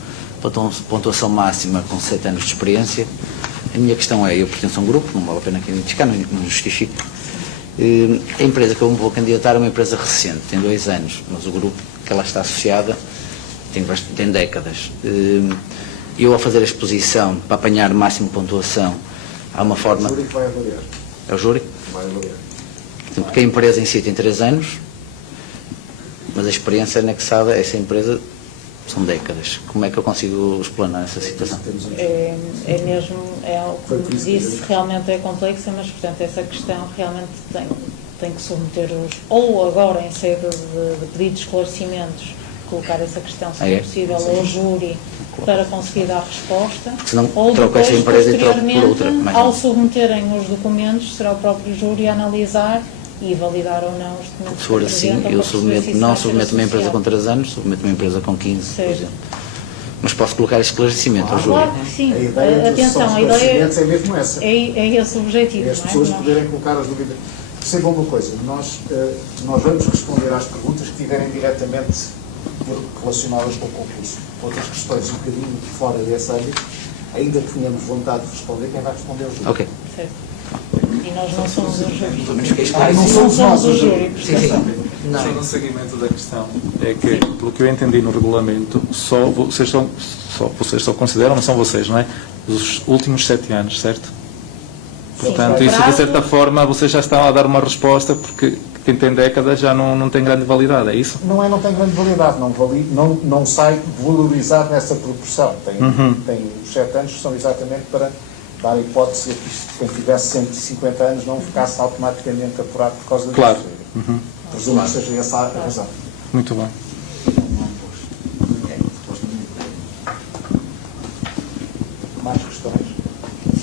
Pontuação máxima com 7 anos de experiência. A minha questão é, eu pertenço a um grupo, não vale a pena que eu indicar, não justifico. A empresa que eu me vou candidatar é uma empresa recente, tem 2 anos, mas o grupo que ela está associada tem décadas. Eu, ao fazer a exposição, para apanhar o máximo de pontuação, há uma forma... É o júri que vai avaliar. É o júri? Vai avaliar. Porque a empresa em si tem 3 anos, mas a experiência anexada a essa empresa são décadas. Como é que eu consigo explanar essa situação? É mesmo, como disse, realmente é complexa, mas, portanto, essa questão realmente tem que submeter ou agora em sede de pedido de esclarecimentos, colocar essa questão, se é possível, ao júri, para conseguir dar resposta, senão, ou depois, posteriormente, ao submeterem os documentos, será o próprio júri a analisar e validar ou não os documentos. Se for assim, eu não submeto uma empresa com 3 anos, submeto uma empresa com 15, por exemplo. Mas posso colocar esclarecimento ao júri. Claro que sim. Atenção, a ideia é mesmo essa. É esse o objetivo. É as pessoas poderem colocar as dúvidas. Percebam uma coisa, nós vamos responder às perguntas que estiverem diretamente relacionadas com o concurso. Outras questões um bocadinho fora desse âmbito, ainda que tenhamos vontade de responder, quem vai responder é o júri. Ok. Certo. E nós não somos o júri. Não somos o júri. Só no seguimento da questão, é que, pelo que eu entendi no regulamento, vocês só consideram, não são vocês, não é? Os últimos 7 anos, certo? Portanto, isso de certa forma vocês já estão a dar uma resposta, porque quem tem décadas já não tem grande validade, é isso? Não tem grande validade, não sai valorizado nessa proporção. Tem os 7 anos que são exatamente para dar a hipótese que quem tivesse 150 anos não ficasse automaticamente apurado por causa disso. Claro. Presumo que seja essa a razão. Muito bem. Mais questões?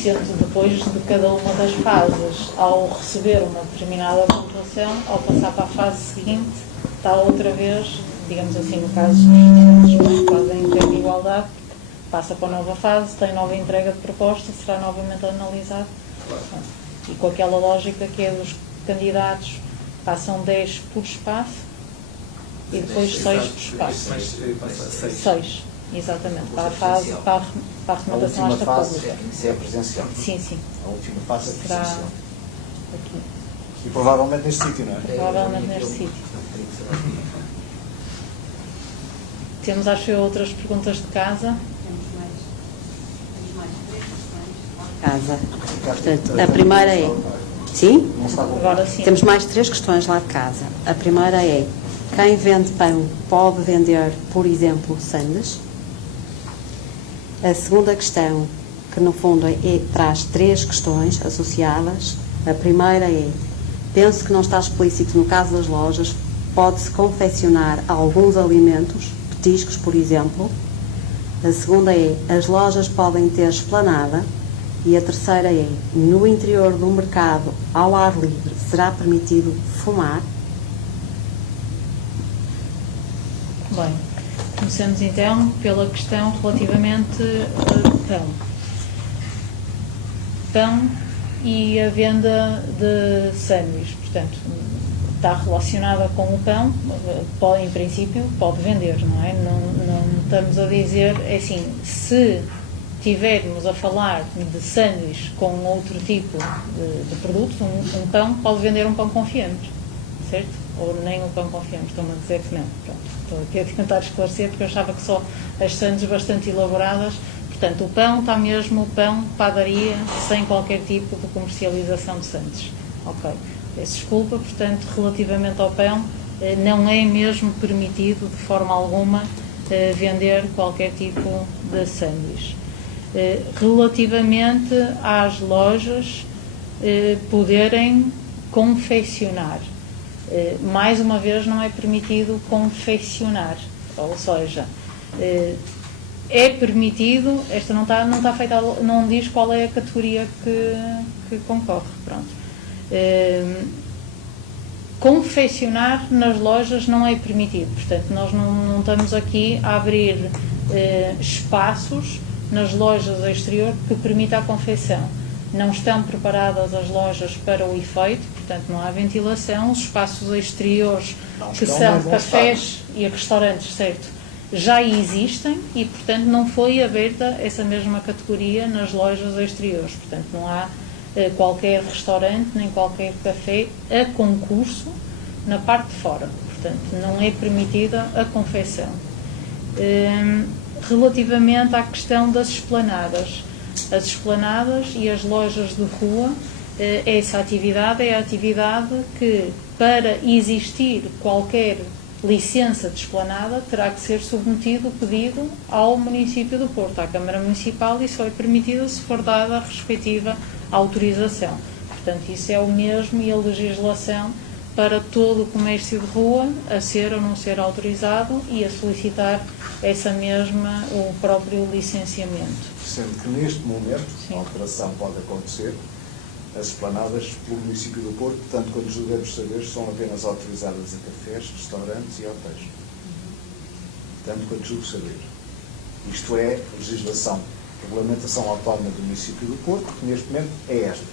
Sendo depois de cada uma das fases, ao receber uma determinada pontuação, ao passar para a fase seguinte, está outra vez, digamos assim, no caso dos fazem entrega de igualdade, passa para a nova fase, tem nova entrega de proposta, será novamente analisado. E com aquela lógica que é dos candidatos, passam 10 por espaço e depois 6 por espaço. 6, exatamente, para a fase, para a recomendação àsta pública. Isso é presencial. Sim. A última fase é será presencial. aqui. E provavelmente neste sítio, não é? Provavelmente neste sítio. Temos, acho eu, outras perguntas de casa. Casa. Portanto, a primeira é... Sim? Agora sim. Temos mais 3 questões lá de casa. A primeira é: quem vende pão pode vender, por exemplo, sandes? A segunda questão, que no fundo traz 3 questões associadas. A primeira é: penso que não está explícito no caso das lojas, pode-se confeccionar alguns alimentos, petiscos, por exemplo. A segunda é: as lojas podem ter esplanada. E a terceira é: no interior do mercado, ao ar livre, será permitido fumar? Bem, Começamos então pela questão relativamente ao pão e a venda de sanduíches. Portanto, está relacionada com o pão, em princípio pode vender, não é? Não estamos a dizer, é assim, se tivermos a falar de sanduíches com outro tipo de produtos, um pão, pode vender um pão com fiambre, certo? Ou nem um pão com fiambre, estão-me a dizer que não. Pronto, estou aqui a tentar esclarecer, porque eu achava que só as sandes bastante elaboradas. Portanto, o pão está mesmo o pão, padaria, sem qualquer tipo de comercialização de sandes. Ok, peço desculpa, portanto, relativamente ao pão, não é mesmo permitido de forma alguma vender qualquer tipo de sanduíche. Relativamente às lojas poderem confeccionar, mais uma vez não é permitido confeccionar, ou seja, é permitido, esta não está feita, não diz qual é a categoria que concorre, pronto. Confeccionar nas lojas não é permitido, portanto nós não estamos aqui a abrir espaços nas lojas exterior que permita a confecção. Não estão preparadas as lojas para o efeito, portanto não há ventilação, os espaços exteriores que são cafés e restaurantes, certo, já existem e portanto não foi aberta essa mesma categoria nas lojas exteriores, portanto não há qualquer restaurante nem qualquer café a concurso na parte de fora, portanto não é permitida a confecção. Relativamente à questão das esplanadas, as esplanadas e as lojas de rua, essa atividade é a atividade que, para existir qualquer licença de esplanada, terá que ser submetido o pedido ao município do Porto, à Câmara Municipal, e só é permitido se for dada a respectiva autorização. Portanto, isso é o mesmo, e a legislação para todo o comércio de rua a ser ou não ser autorizado e a solicitar essa mesma, o próprio licenciamento. Sendo que neste momento a alteração pode acontecer, as esplanadas pelo município do Porto, tanto quanto julgamos saber, são apenas autorizadas a cafés, restaurantes e hotéis. Tanto quanto julgo saber. Isto é legislação, regulamentação autónoma do município do Porto, que neste momento é esta.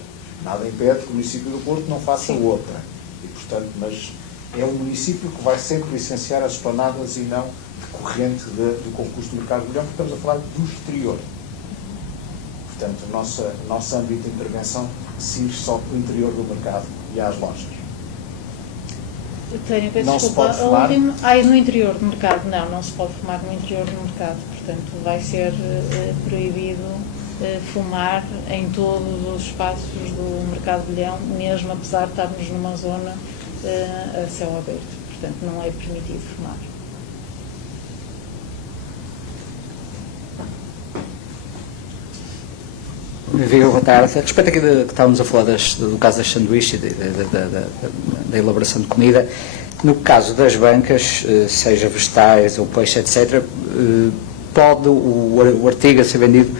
Nada impede que o município do Porto não faça outra. E, portanto, mas é o município que vai sempre licenciar as esplanadas e não decorrente do concurso do mercado de milhão, porque estamos a falar do exterior. Portanto, o nosso âmbito de intervenção cinge só para o interior do mercado e às lojas. Não se pode fumar? No interior do mercado, não se pode fumar no interior do mercado. Portanto, vai ser proibido fumar em todos os espaços do mercado de Leão, mesmo apesar de estarmos numa zona a céu aberto. Portanto, não é permitido fumar. Boa tarde. A respeito aqui que estávamos a falar do caso das sanduíches e da elaboração de comida, no caso das bancas, seja vegetais ou peixe, etc., pode o artigo a ser vendido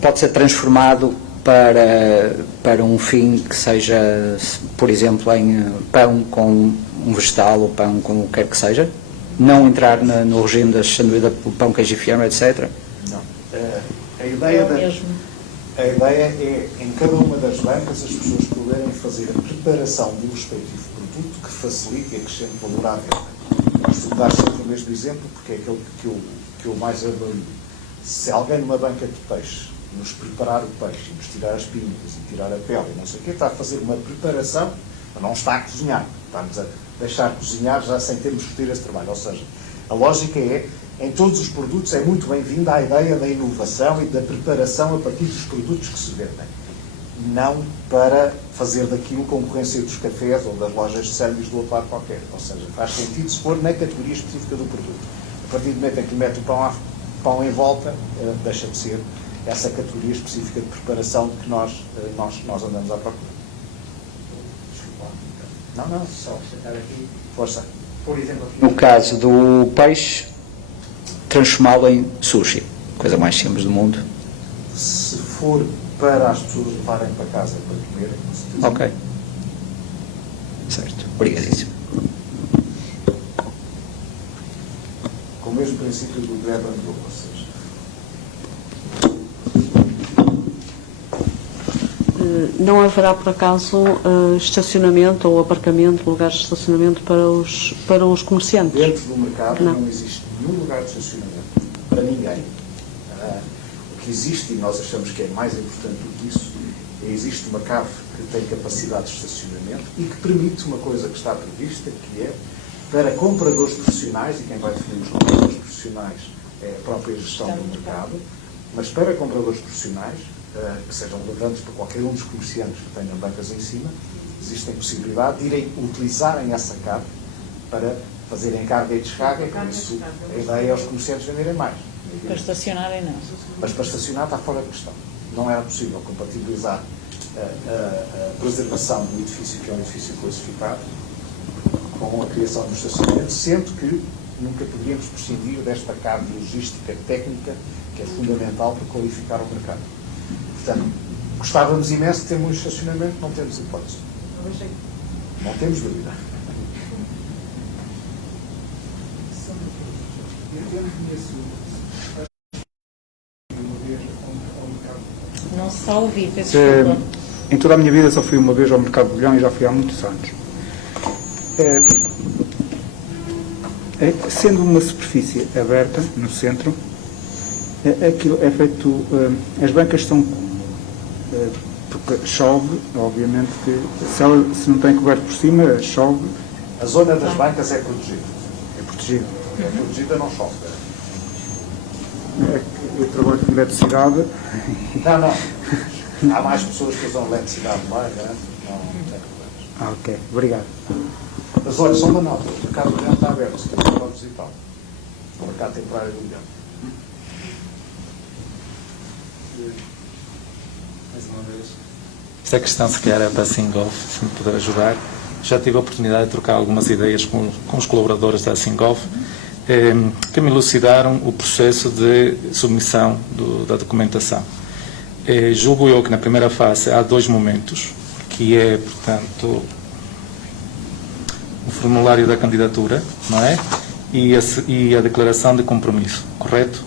pode ser transformado para um fim que seja, por exemplo, em pão com um vegetal ou pão com o que quer que seja? Não entrar no regime das sanduíches, pão, queijo e fiambre, etc.? Não. A ideia é, em cada uma das bancas, as pessoas poderem fazer a preparação do respectivo produto que facilite e acrescente valor à venda. Costumo dar sempre o mesmo exemplo, porque é aquele que eu mais avalio. Se alguém numa banca de peixe nos preparar o peixe, nos tirar as pinhas e tirar a pele e não sei o quê, está a fazer uma preparação, não está a cozinhar. Está-nos a deixar cozinhar já sem termos que ter esse trabalho. Ou seja, a lógica é, em todos os produtos, é muito bem-vinda a ideia da inovação e da preparação a partir dos produtos que se vendem. Não para fazer daquilo concorrência dos cafés ou das lojas de sanduíches do outro lado qualquer. Ou seja, faz sentido se for na categoria específica do produto. A partir do momento em que mete o pão em volta, deixa de ser essa categoria específica de preparação que nós andamos à procura. Não, só acrescentar aqui. Força. Por exemplo, no caso do peixe, transformá-lo em sushi, coisa mais simples do mundo. Se for para as pessoas levarem para casa para comerem, com certeza. Ok. Certo. Obrigadíssimo. Com o mesmo princípio do grab and go, ou seja, não haverá, por acaso, estacionamento ou aparcamento, lugares de estacionamento para os comerciantes? Dentro do mercado não existe nenhum lugar de estacionamento para ninguém. O que existe, e nós achamos que é mais importante do que isso, existe uma cave que tem capacidade de estacionamento e que permite uma coisa que está prevista, que é para compradores profissionais, e quem vai definir os compradores profissionais é a própria gestão do mercado, mas para compradores profissionais, que sejam relevantes para qualquer um dos comerciantes que tenham bancas em cima, existe a possibilidade de irem utilizarem essa cave para fazerem carga e descarga, e por isso a ideia é os comerciantes venderem mais. Para estacionarem não. Mas para estacionar está fora de questão. Não era possível compatibilizar a preservação do edifício, que é um edifício classificado, com a criação do estacionamento, sendo que nunca poderíamos prescindir desta carga logística técnica que é fundamental para qualificar o mercado. Portanto, gostávamos imenso de ter um estacionamento, não temos hipótese. Não temos dúvida. Não se está a ouvir, peço desculpa. Em toda a minha vida só fui uma vez ao Mercado de Bolhão e já fui há muitos anos. Sendo uma superfície aberta no centro, aquilo é feito. As bancas estão. Porque chove, obviamente que se não tem coberto por cima, chove. A zona das bancas é protegida. É protegida. É protegida, não chove. Eu trabalho com eletricidade. Não. Há mais pessoas que usam eletricidade lá, não tem problemas. Ok, obrigado. Mas olha, só uma nota, o mercado do Leão está aberto, se quiser pode visitar. O mercado temporário do Leão. Mais uma vez. Esta questão sequer é para a Singolf, se me puder ajudar. Já tive a oportunidade de trocar algumas ideias com os colaboradores da Singolf, que me elucidaram o processo de submissão da documentação. Julgo eu que na primeira fase há 2 momentos, que é, portanto, o formulário da candidatura, não é? E a declaração de compromisso, correto?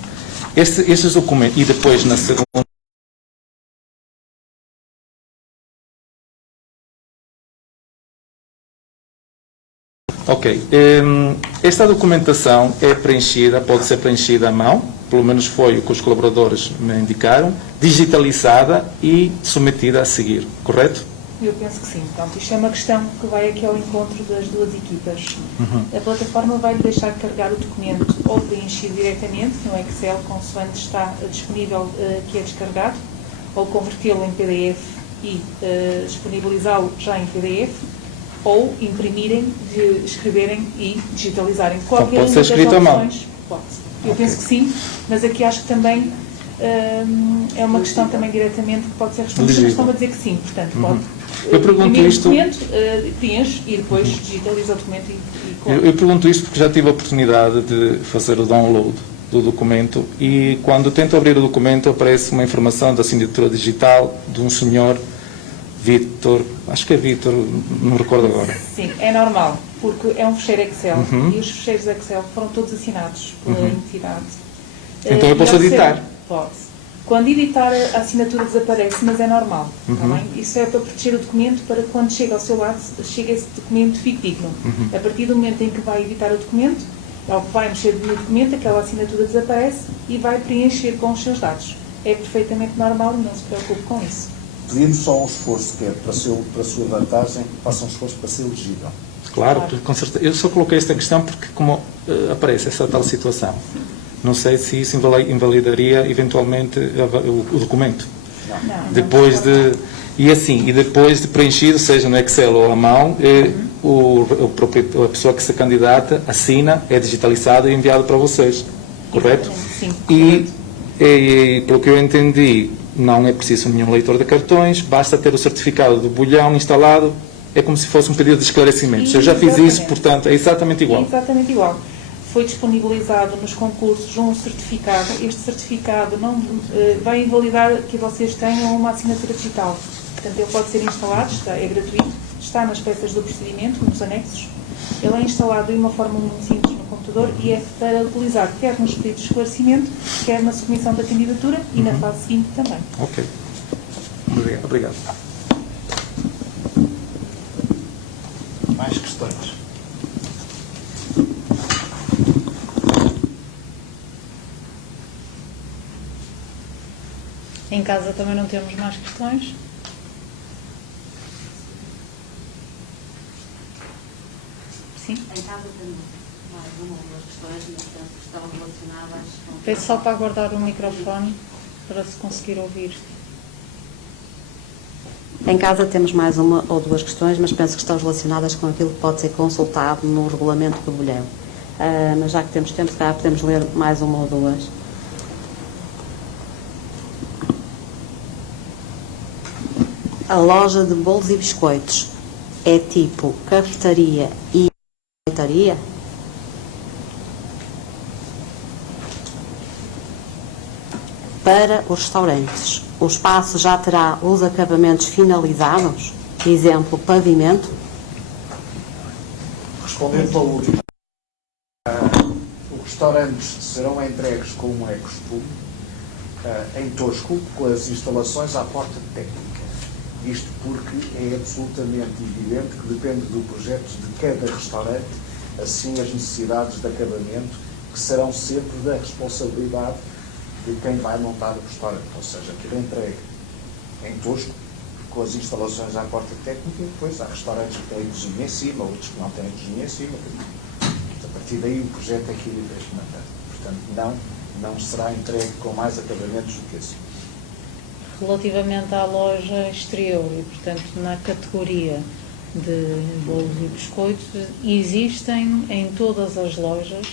Estes documentos, e depois na segunda. Ok. Esta documentação é preenchida, pode ser preenchida à mão, pelo menos foi o que os colaboradores me indicaram, digitalizada e submetida a seguir, correto? Eu penso que sim. Pronto, isto é uma questão que vai aqui ao encontro das duas equipas. A plataforma vai-lhe deixar carregar o documento ou preenchido diretamente no Excel, consoante está disponível que é descarregado, ou convertê-lo em PDF e disponibilizá-lo já em PDF, ou imprimirem, escreverem e digitalizarem. Qualquer pode ser escrito à mão. Pode. Eu penso que sim, mas aqui acho que também é uma questão também diretamente que pode ser respondida. Estão a dizer que sim, portanto pode. Eu pergunto isto. O documento, preenche e depois digitaliza o documento eu pergunto isto porque já tive a oportunidade de fazer o download do documento e quando tento abrir o documento aparece uma informação da assinatura digital de um senhor Vítor, acho que é Vítor, não me recordo agora. Sim, é normal, porque é um fecheiro Excel e os fecheiros Excel foram todos assinados pela entidade. Então eu posso editar? Pode. Quando editar, a assinatura desaparece, mas é normal. Tá bem? Isso é para proteger o documento, para quando chega ao seu lado, chega esse documento fique digno. A partir do momento em que vai editar o documento, ou que vai mexer no documento, aquela assinatura desaparece e vai preencher com os seus dados. É perfeitamente normal e não se preocupe com isso. Pedimos só um esforço, que é para a sua vantagem, faça um esforço para ser elegível. Claro, com certeza. Eu só coloquei esta questão porque, como aparece essa tal situação, não sei se isso invalidaria eventualmente o documento. Não. Depois de. E depois de preenchido, seja no Excel ou à mão, a pessoa que se candidata assina, é digitalizado e enviado para vocês. Correto? Sim. E pelo que eu entendi, não é preciso nenhum leitor de cartões, basta ter o certificado do bolhão instalado, é como se fosse um pedido de esclarecimentos. Eu já fiz isso, portanto, é exatamente igual. É exatamente igual. Foi disponibilizado nos concursos um certificado. Este certificado não vai invalidar que vocês tenham uma assinatura digital. Portanto, ele pode ser instalado, é gratuito, está nas peças do procedimento, nos anexos. Ele é instalado de uma forma muito simples no computador e é para utilizar quer nos pedidos de esclarecimento, quer na submissão da candidatura e na fase seguinte também. Ok. Obrigado. Mais questões? Em casa também não temos mais questões? Sim? Em casa temos mais uma ou duas questões, mas penso que estão relacionadas com... Peço só para aguardar o microfone para se conseguir ouvir. Em casa temos mais uma ou duas questões, mas penso que estão relacionadas com aquilo que pode ser consultado no regulamento do bolhão. Mas já que temos tempo, se calhar podemos ler mais uma ou duas. A loja de bolos e biscoitos é tipo cafetaria e confeitaria? Para os restaurantes, o espaço já terá os acabamentos finalizados? Exemplo, pavimento? Respondendo pela última, os restaurantes serão entregues como é costume, em Tosco, com as instalações à porta técnica. Isto porque é absolutamente evidente que depende do projeto de cada restaurante, assim as necessidades de acabamento, que serão sempre da responsabilidade de quem vai montar o restaurante, ou seja, que entregue em Tosco, com as instalações à porta técnica, e depois há restaurantes que têm cozinha em cima, outros que não têm cozinha em cima. A partir daí o projeto é que irá experimentar. Portanto, não será entregue com mais acabamentos do que assim. Relativamente à loja exterior e, portanto, na categoria de bolos e biscoitos, existem em todas as lojas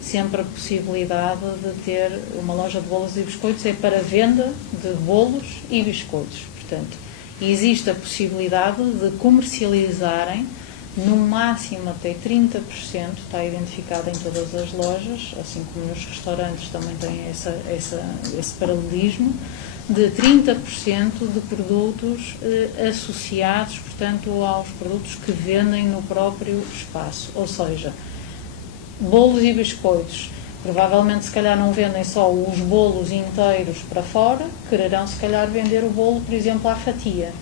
sempre a possibilidade de ter uma loja de bolos e biscoitos é para venda de bolos e biscoitos. Portanto, existe a possibilidade de comercializarem no máximo até 30%, está identificado em todas as lojas, assim como nos restaurantes também tem esse paralelismo, de 30% de produtos associados, portanto, aos produtos que vendem no próprio espaço. Ou seja, bolos e biscoitos, provavelmente se calhar não vendem só os bolos inteiros para fora, quererão se calhar vender o bolo, por exemplo, à fatia.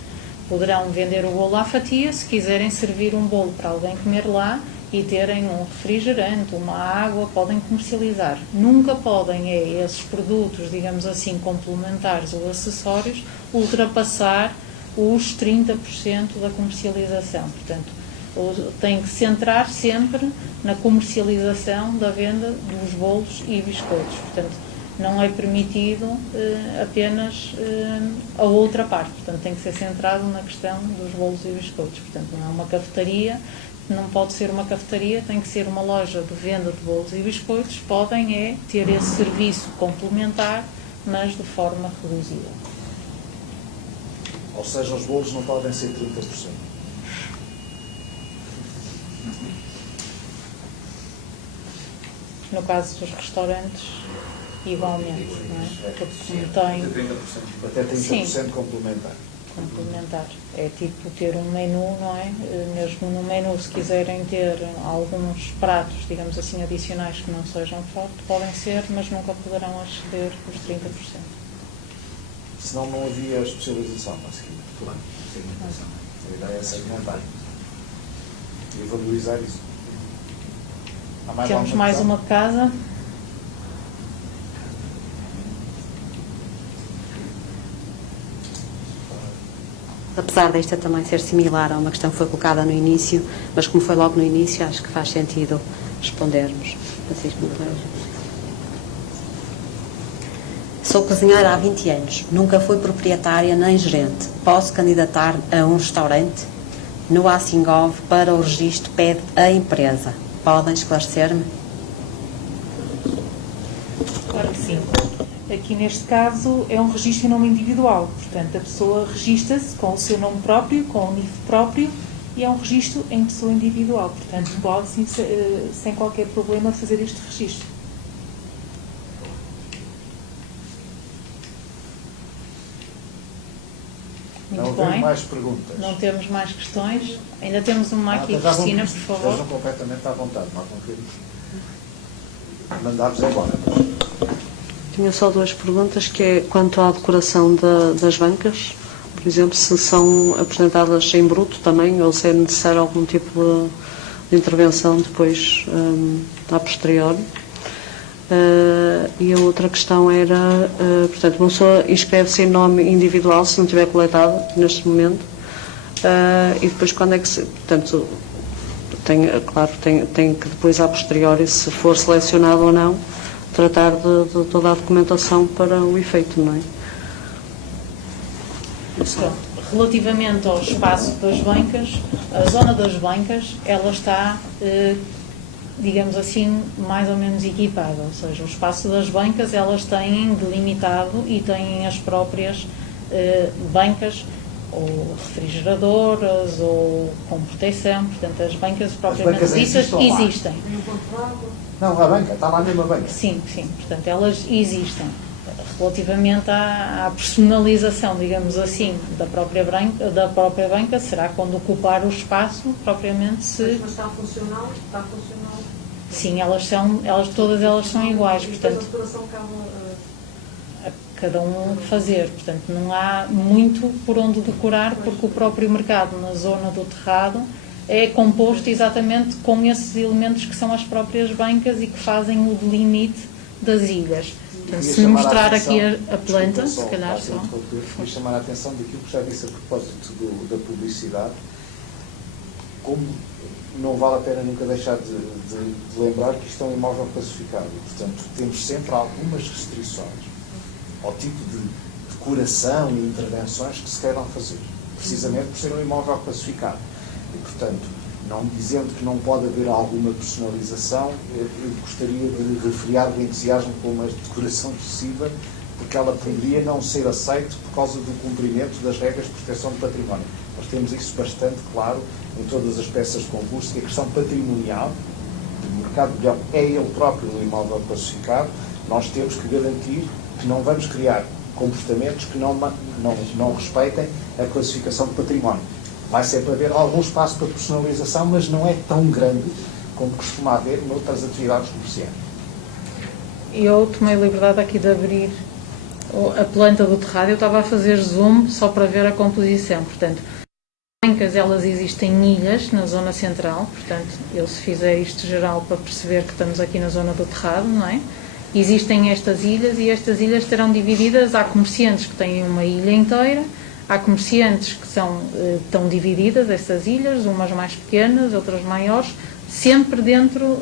Poderão vender o bolo à fatia se quiserem servir um bolo para alguém comer lá e terem um refrigerante, uma água, podem comercializar. Nunca podem, esses produtos, digamos assim, complementares ou acessórios, ultrapassar os 30% da comercialização. Portanto, tem que centrar sempre na comercialização da venda dos bolos e biscoitos. Portanto, não é permitido apenas a outra parte. Portanto, tem que ser centrado na questão dos bolos e biscoitos. Portanto, não é uma cafetaria, não pode ser uma cafetaria, tem que ser uma loja de venda de bolos e biscoitos. Podem ter esse serviço complementar, mas de forma reduzida. Ou seja, os bolos não podem ser 30%. No caso dos restaurantes, igualmente, não é? Porque tem... Até 30% complementar. Complementar. É tipo ter um menu, não é? Mesmo no menu, se quiserem ter alguns pratos, digamos assim, adicionais que não sejam forte, podem ser, mas nunca poderão exceder os 30%. Senão não havia especialização, basicamente. Claro. Segmentação. A ideia é segmentar. E valorizar isso. Temos mais uma casa. Apesar desta também ser similar a uma questão que foi colocada no início, mas como foi logo no início, acho que faz sentido respondermos. Sou cozinheira há 20 anos, nunca fui proprietária nem gerente. Posso candidatar a um restaurante? No Assingov, para o registro, pede a empresa. Podem esclarecer-me? Claro que sim. Aqui neste caso é um registro em nome individual, portanto a pessoa registra-se com o seu nome próprio, com o NIF próprio e é um registro em pessoa individual, portanto pode sim, sem qualquer problema fazer este registro. Muito bem. Mais perguntas? Não temos mais questões? Ainda temos uma aqui, Cristina, por favor. Estejam completamente à vontade, não há conflitos. mandar-vos embora. Tinha só duas perguntas, que é quanto à decoração das bancas, por exemplo, se são apresentadas em bruto também, ou se é necessário algum tipo de intervenção depois a posteriori. E a outra questão era, portanto, uma pessoa inscreve-se em nome individual se não tiver coletado neste momento, e depois quando é que se, portanto, tem que depois a posteriori, se for selecionado ou não, tratar de toda a documentação para o efeito, não é? Relativamente ao espaço das bancas, a zona das bancas, ela está, digamos assim, mais ou menos equipada, ou seja, o espaço das bancas elas têm delimitado e têm as próprias bancas ou refrigeradoras ou com proteção, portanto as bancas propriamente ditas existem. Não, a banca, está lá mesmo a banca. Sim, portanto elas existem. Relativamente à personalização, digamos assim, da própria banca, será quando ocupar o espaço propriamente se... Mas está funcional? Sim, todas elas são iguais, portanto... A decoração a cada um fazer, portanto não há muito por onde decorar, porque o próprio mercado na zona do terrado é composto exatamente com esses elementos que são as próprias bancas e que fazem o delimite das ilhas. Portanto, se me mostrar aqui a planta, se calhar só. Queria chamar a atenção daquilo que já disse a propósito da publicidade, como não vale a pena nunca deixar de lembrar que isto é um imóvel classificado. Portanto, temos sempre algumas restrições ao tipo de decoração e intervenções que se queiram fazer, precisamente por ser um imóvel classificado. E, portanto, não dizendo que não pode haver alguma personalização, eu gostaria de refriar o entusiasmo com uma decoração excessiva, porque ela poderia não ser aceita por causa do cumprimento das regras de proteção do património. Nós temos isso bastante claro em todas as peças de concurso, que a questão patrimonial do mercado imobiliário é ele próprio um imóvel classificado. Nós temos que garantir que não vamos criar comportamentos que não respeitem a classificação de património. Vai sempre haver algum espaço para personalização, mas não é tão grande como costuma haver noutras atividades comerciais. Eu tomei a liberdade aqui de abrir a planta do terrado. Eu estava a fazer zoom só para ver a composição. Portanto, as bancas elas existem em ilhas na zona central. Portanto, eu se fizer isto geral para perceber que estamos aqui na zona do terrado, não é? Existem estas ilhas e estas ilhas terão divididas. Há comerciantes que têm uma ilha inteira. Há comerciantes que estão divididas, estas ilhas, umas mais pequenas, outras maiores, sempre dentro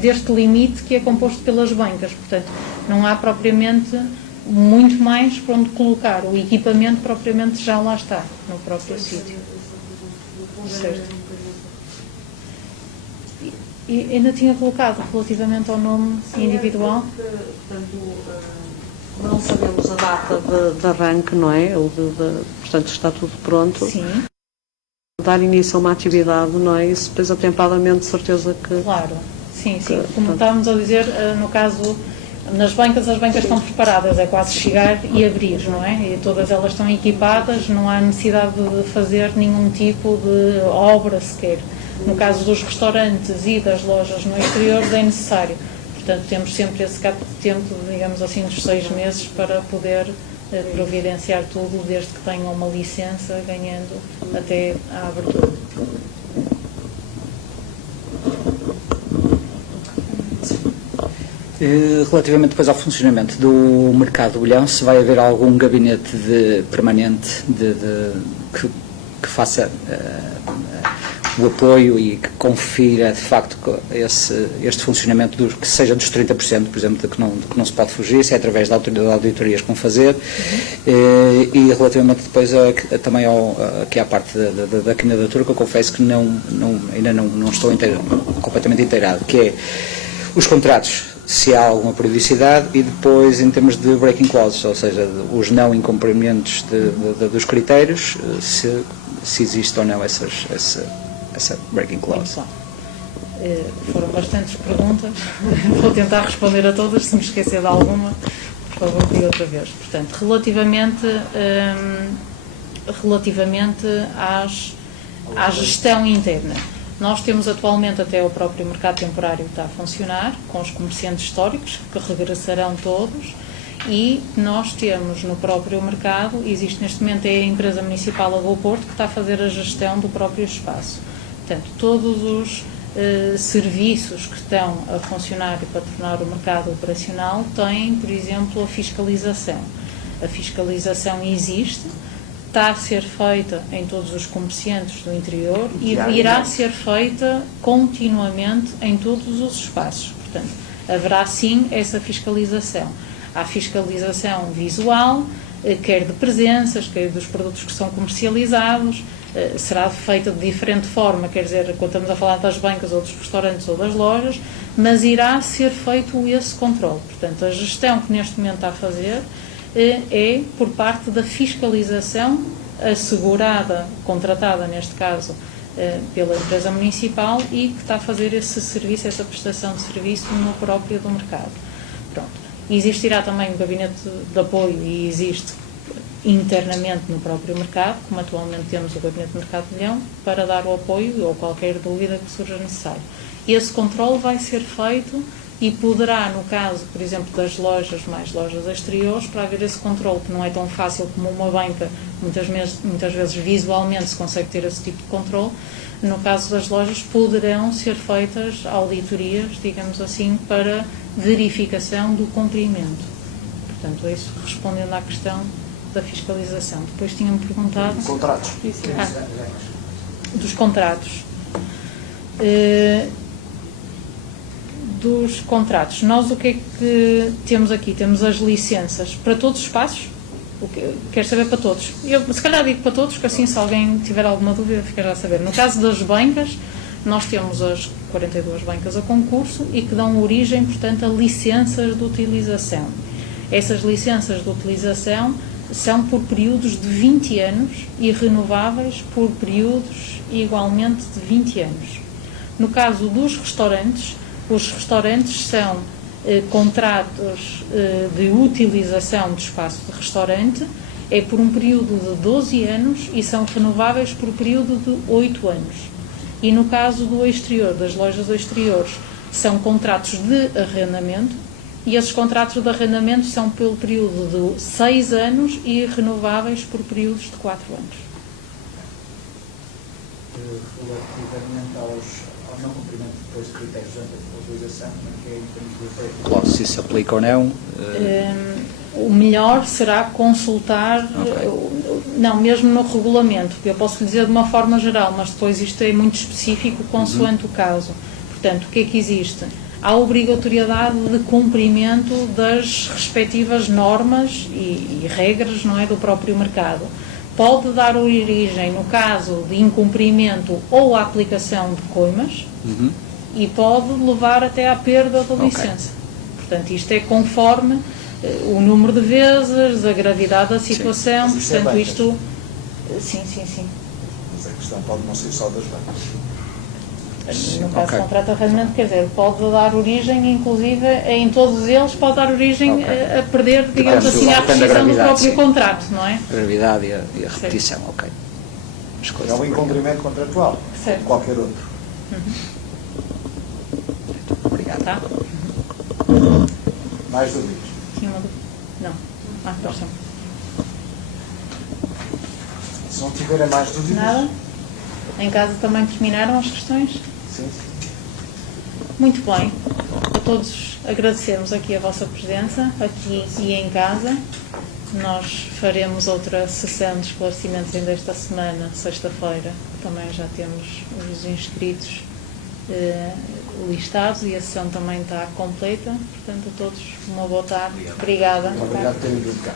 deste limite que é composto pelas bancas. Portanto, não há propriamente muito mais para onde colocar. O equipamento propriamente já lá está, no próprio sítio. Certo. E ainda tinha colocado relativamente ao nome individual. Não sabemos a data de arranque, não é? Portanto, está tudo pronto. Sim. Dar início a uma atividade, não é? Isso depois atempadamente, de certeza que... Claro, sim. Como estávamos a dizer, no caso, nas bancas, as bancas estão preparadas, é quase chegar e abrir, não é? E todas elas estão equipadas, não há necessidade de fazer nenhum tipo de obra sequer. No caso dos restaurantes e das lojas no exterior, é necessário. Portanto, temos sempre esse gap de tempo, digamos assim, dos 6 meses para poder providenciar tudo, desde que tenham uma licença, ganhando até à abertura. Relativamente depois ao funcionamento do mercado do Bolhão, se vai haver algum gabinete permanente que faça o apoio e que confira de facto este funcionamento que seja dos 30%, por exemplo, de que não se pode fugir, se é através da autoridade de auditorias que vão fazer, e relativamente depois também aqui à parte da candidatura, que eu confesso que ainda não estou completamente inteirado, que é os contratos, se há alguma periodicidade, e depois em termos de breaking clauses, ou seja, os não incumprimentos dos critérios, se existe ou não essa breaking clause. Foram bastantes perguntas, vou tentar responder a todas, se me esquecer de alguma, por favor, diga outra vez. Portanto, relativamente à gestão interna, Nós temos atualmente até o próprio mercado temporário que está a funcionar, com os comerciantes históricos, que regressarão todos, e nós temos no próprio mercado, existe neste momento é a empresa municipal do Porto que está a fazer a gestão do próprio espaço. Portanto, todos os serviços que estão a funcionar e para tornar o mercado operacional têm, por exemplo, a fiscalização. A fiscalização existe, está a ser feita em todos os comerciantes do interior e irá ser feita continuamente em todos os espaços. Portanto, haverá sim essa fiscalização. Há fiscalização visual, quer de presenças, quer dos produtos que são comercializados, será feita de diferente forma, quer dizer, quando estamos a falar das bancas ou dos restaurantes ou das lojas, mas irá ser feito esse controle. Portanto, a gestão que neste momento está a fazer é por parte da fiscalização assegurada, contratada neste caso pela empresa municipal e que está a fazer esse serviço, essa prestação de serviço no próprio do mercado. Pronto. Existirá também um gabinete de apoio e existe internamente no próprio mercado, como atualmente temos o gabinete de mercado de Leão, para dar o apoio ou qualquer dúvida que surja necessário. Esse controle vai ser feito e poderá, no caso, por exemplo, das lojas, mais lojas exteriores, para haver esse controle, que não é tão fácil como uma banca, muitas vezes visualmente se consegue ter esse tipo de controle. No caso das lojas, poderão ser feitas auditorias, digamos assim, para verificação do cumprimento. Portanto, é isso respondendo à questão da fiscalização. Depois tinham-me perguntado... Contratos. Dos contratos. Dos contratos. Nós o que é que temos aqui? Temos as licenças para todos os espaços. Quero saber para todos. Eu, se calhar digo para todos, porque assim se alguém tiver alguma dúvida ficará a saber. No caso das bancas, nós temos as 42 bancas a concurso e que dão origem, portanto, a licenças de utilização. Essas licenças de utilização são por períodos de 20 anos e renováveis por períodos igualmente de 20 anos. No caso dos restaurantes, os restaurantes são contratos de utilização de espaço de restaurante, é por um período de 12 anos e são renováveis por um período de 8 anos. E no caso do exterior, das lojas exteriores, são contratos de arrendamento e esses contratos de arrendamento são pelo período de 6 anos e renováveis por períodos de 4 anos. Relativamente ao não cumprimento depois de critérios de autorização, que é em termos de efeito? Claro, se isso aplica ou não. O melhor será consultar, não, mesmo no regulamento, eu posso lhe dizer de uma forma geral, mas depois isto é muito específico consoante o caso. Portanto, o que é que existe? Há obrigatoriedade de cumprimento das respectivas normas e regras, não é, do próprio mercado. Pode dar origem, no caso de incumprimento ou à aplicação de coimas, e pode levar até à perda da licença. Portanto, isto é conforme o número de vezes, a gravidade da situação, portanto, isto... Sim. Mas a questão pode não ser só das bancas. No caso de contrato de arrendamento, quer dizer, pode dar origem, inclusive, em todos eles, pode dar origem a perder, digamos assim, a rescisão do próprio contrato, não é? A gravidade e a repetição, ok. É um incumprimento contratual, como qualquer outro. Obrigado. Tá? Mais dúvidas? Tinha uma dúvida? Não. Força. Se não tiverem mais dúvidas... Nada? Em casa também terminaram as questões? Sim. Muito bem. A todos agradecemos aqui a vossa presença, aqui e em casa. Nós faremos outra sessão de esclarecimentos ainda esta semana, sexta-feira. Também já temos os inscritos listados e a sessão também está completa. Portanto, a todos uma boa tarde. Obrigada. Obrigado por terem vindo cá.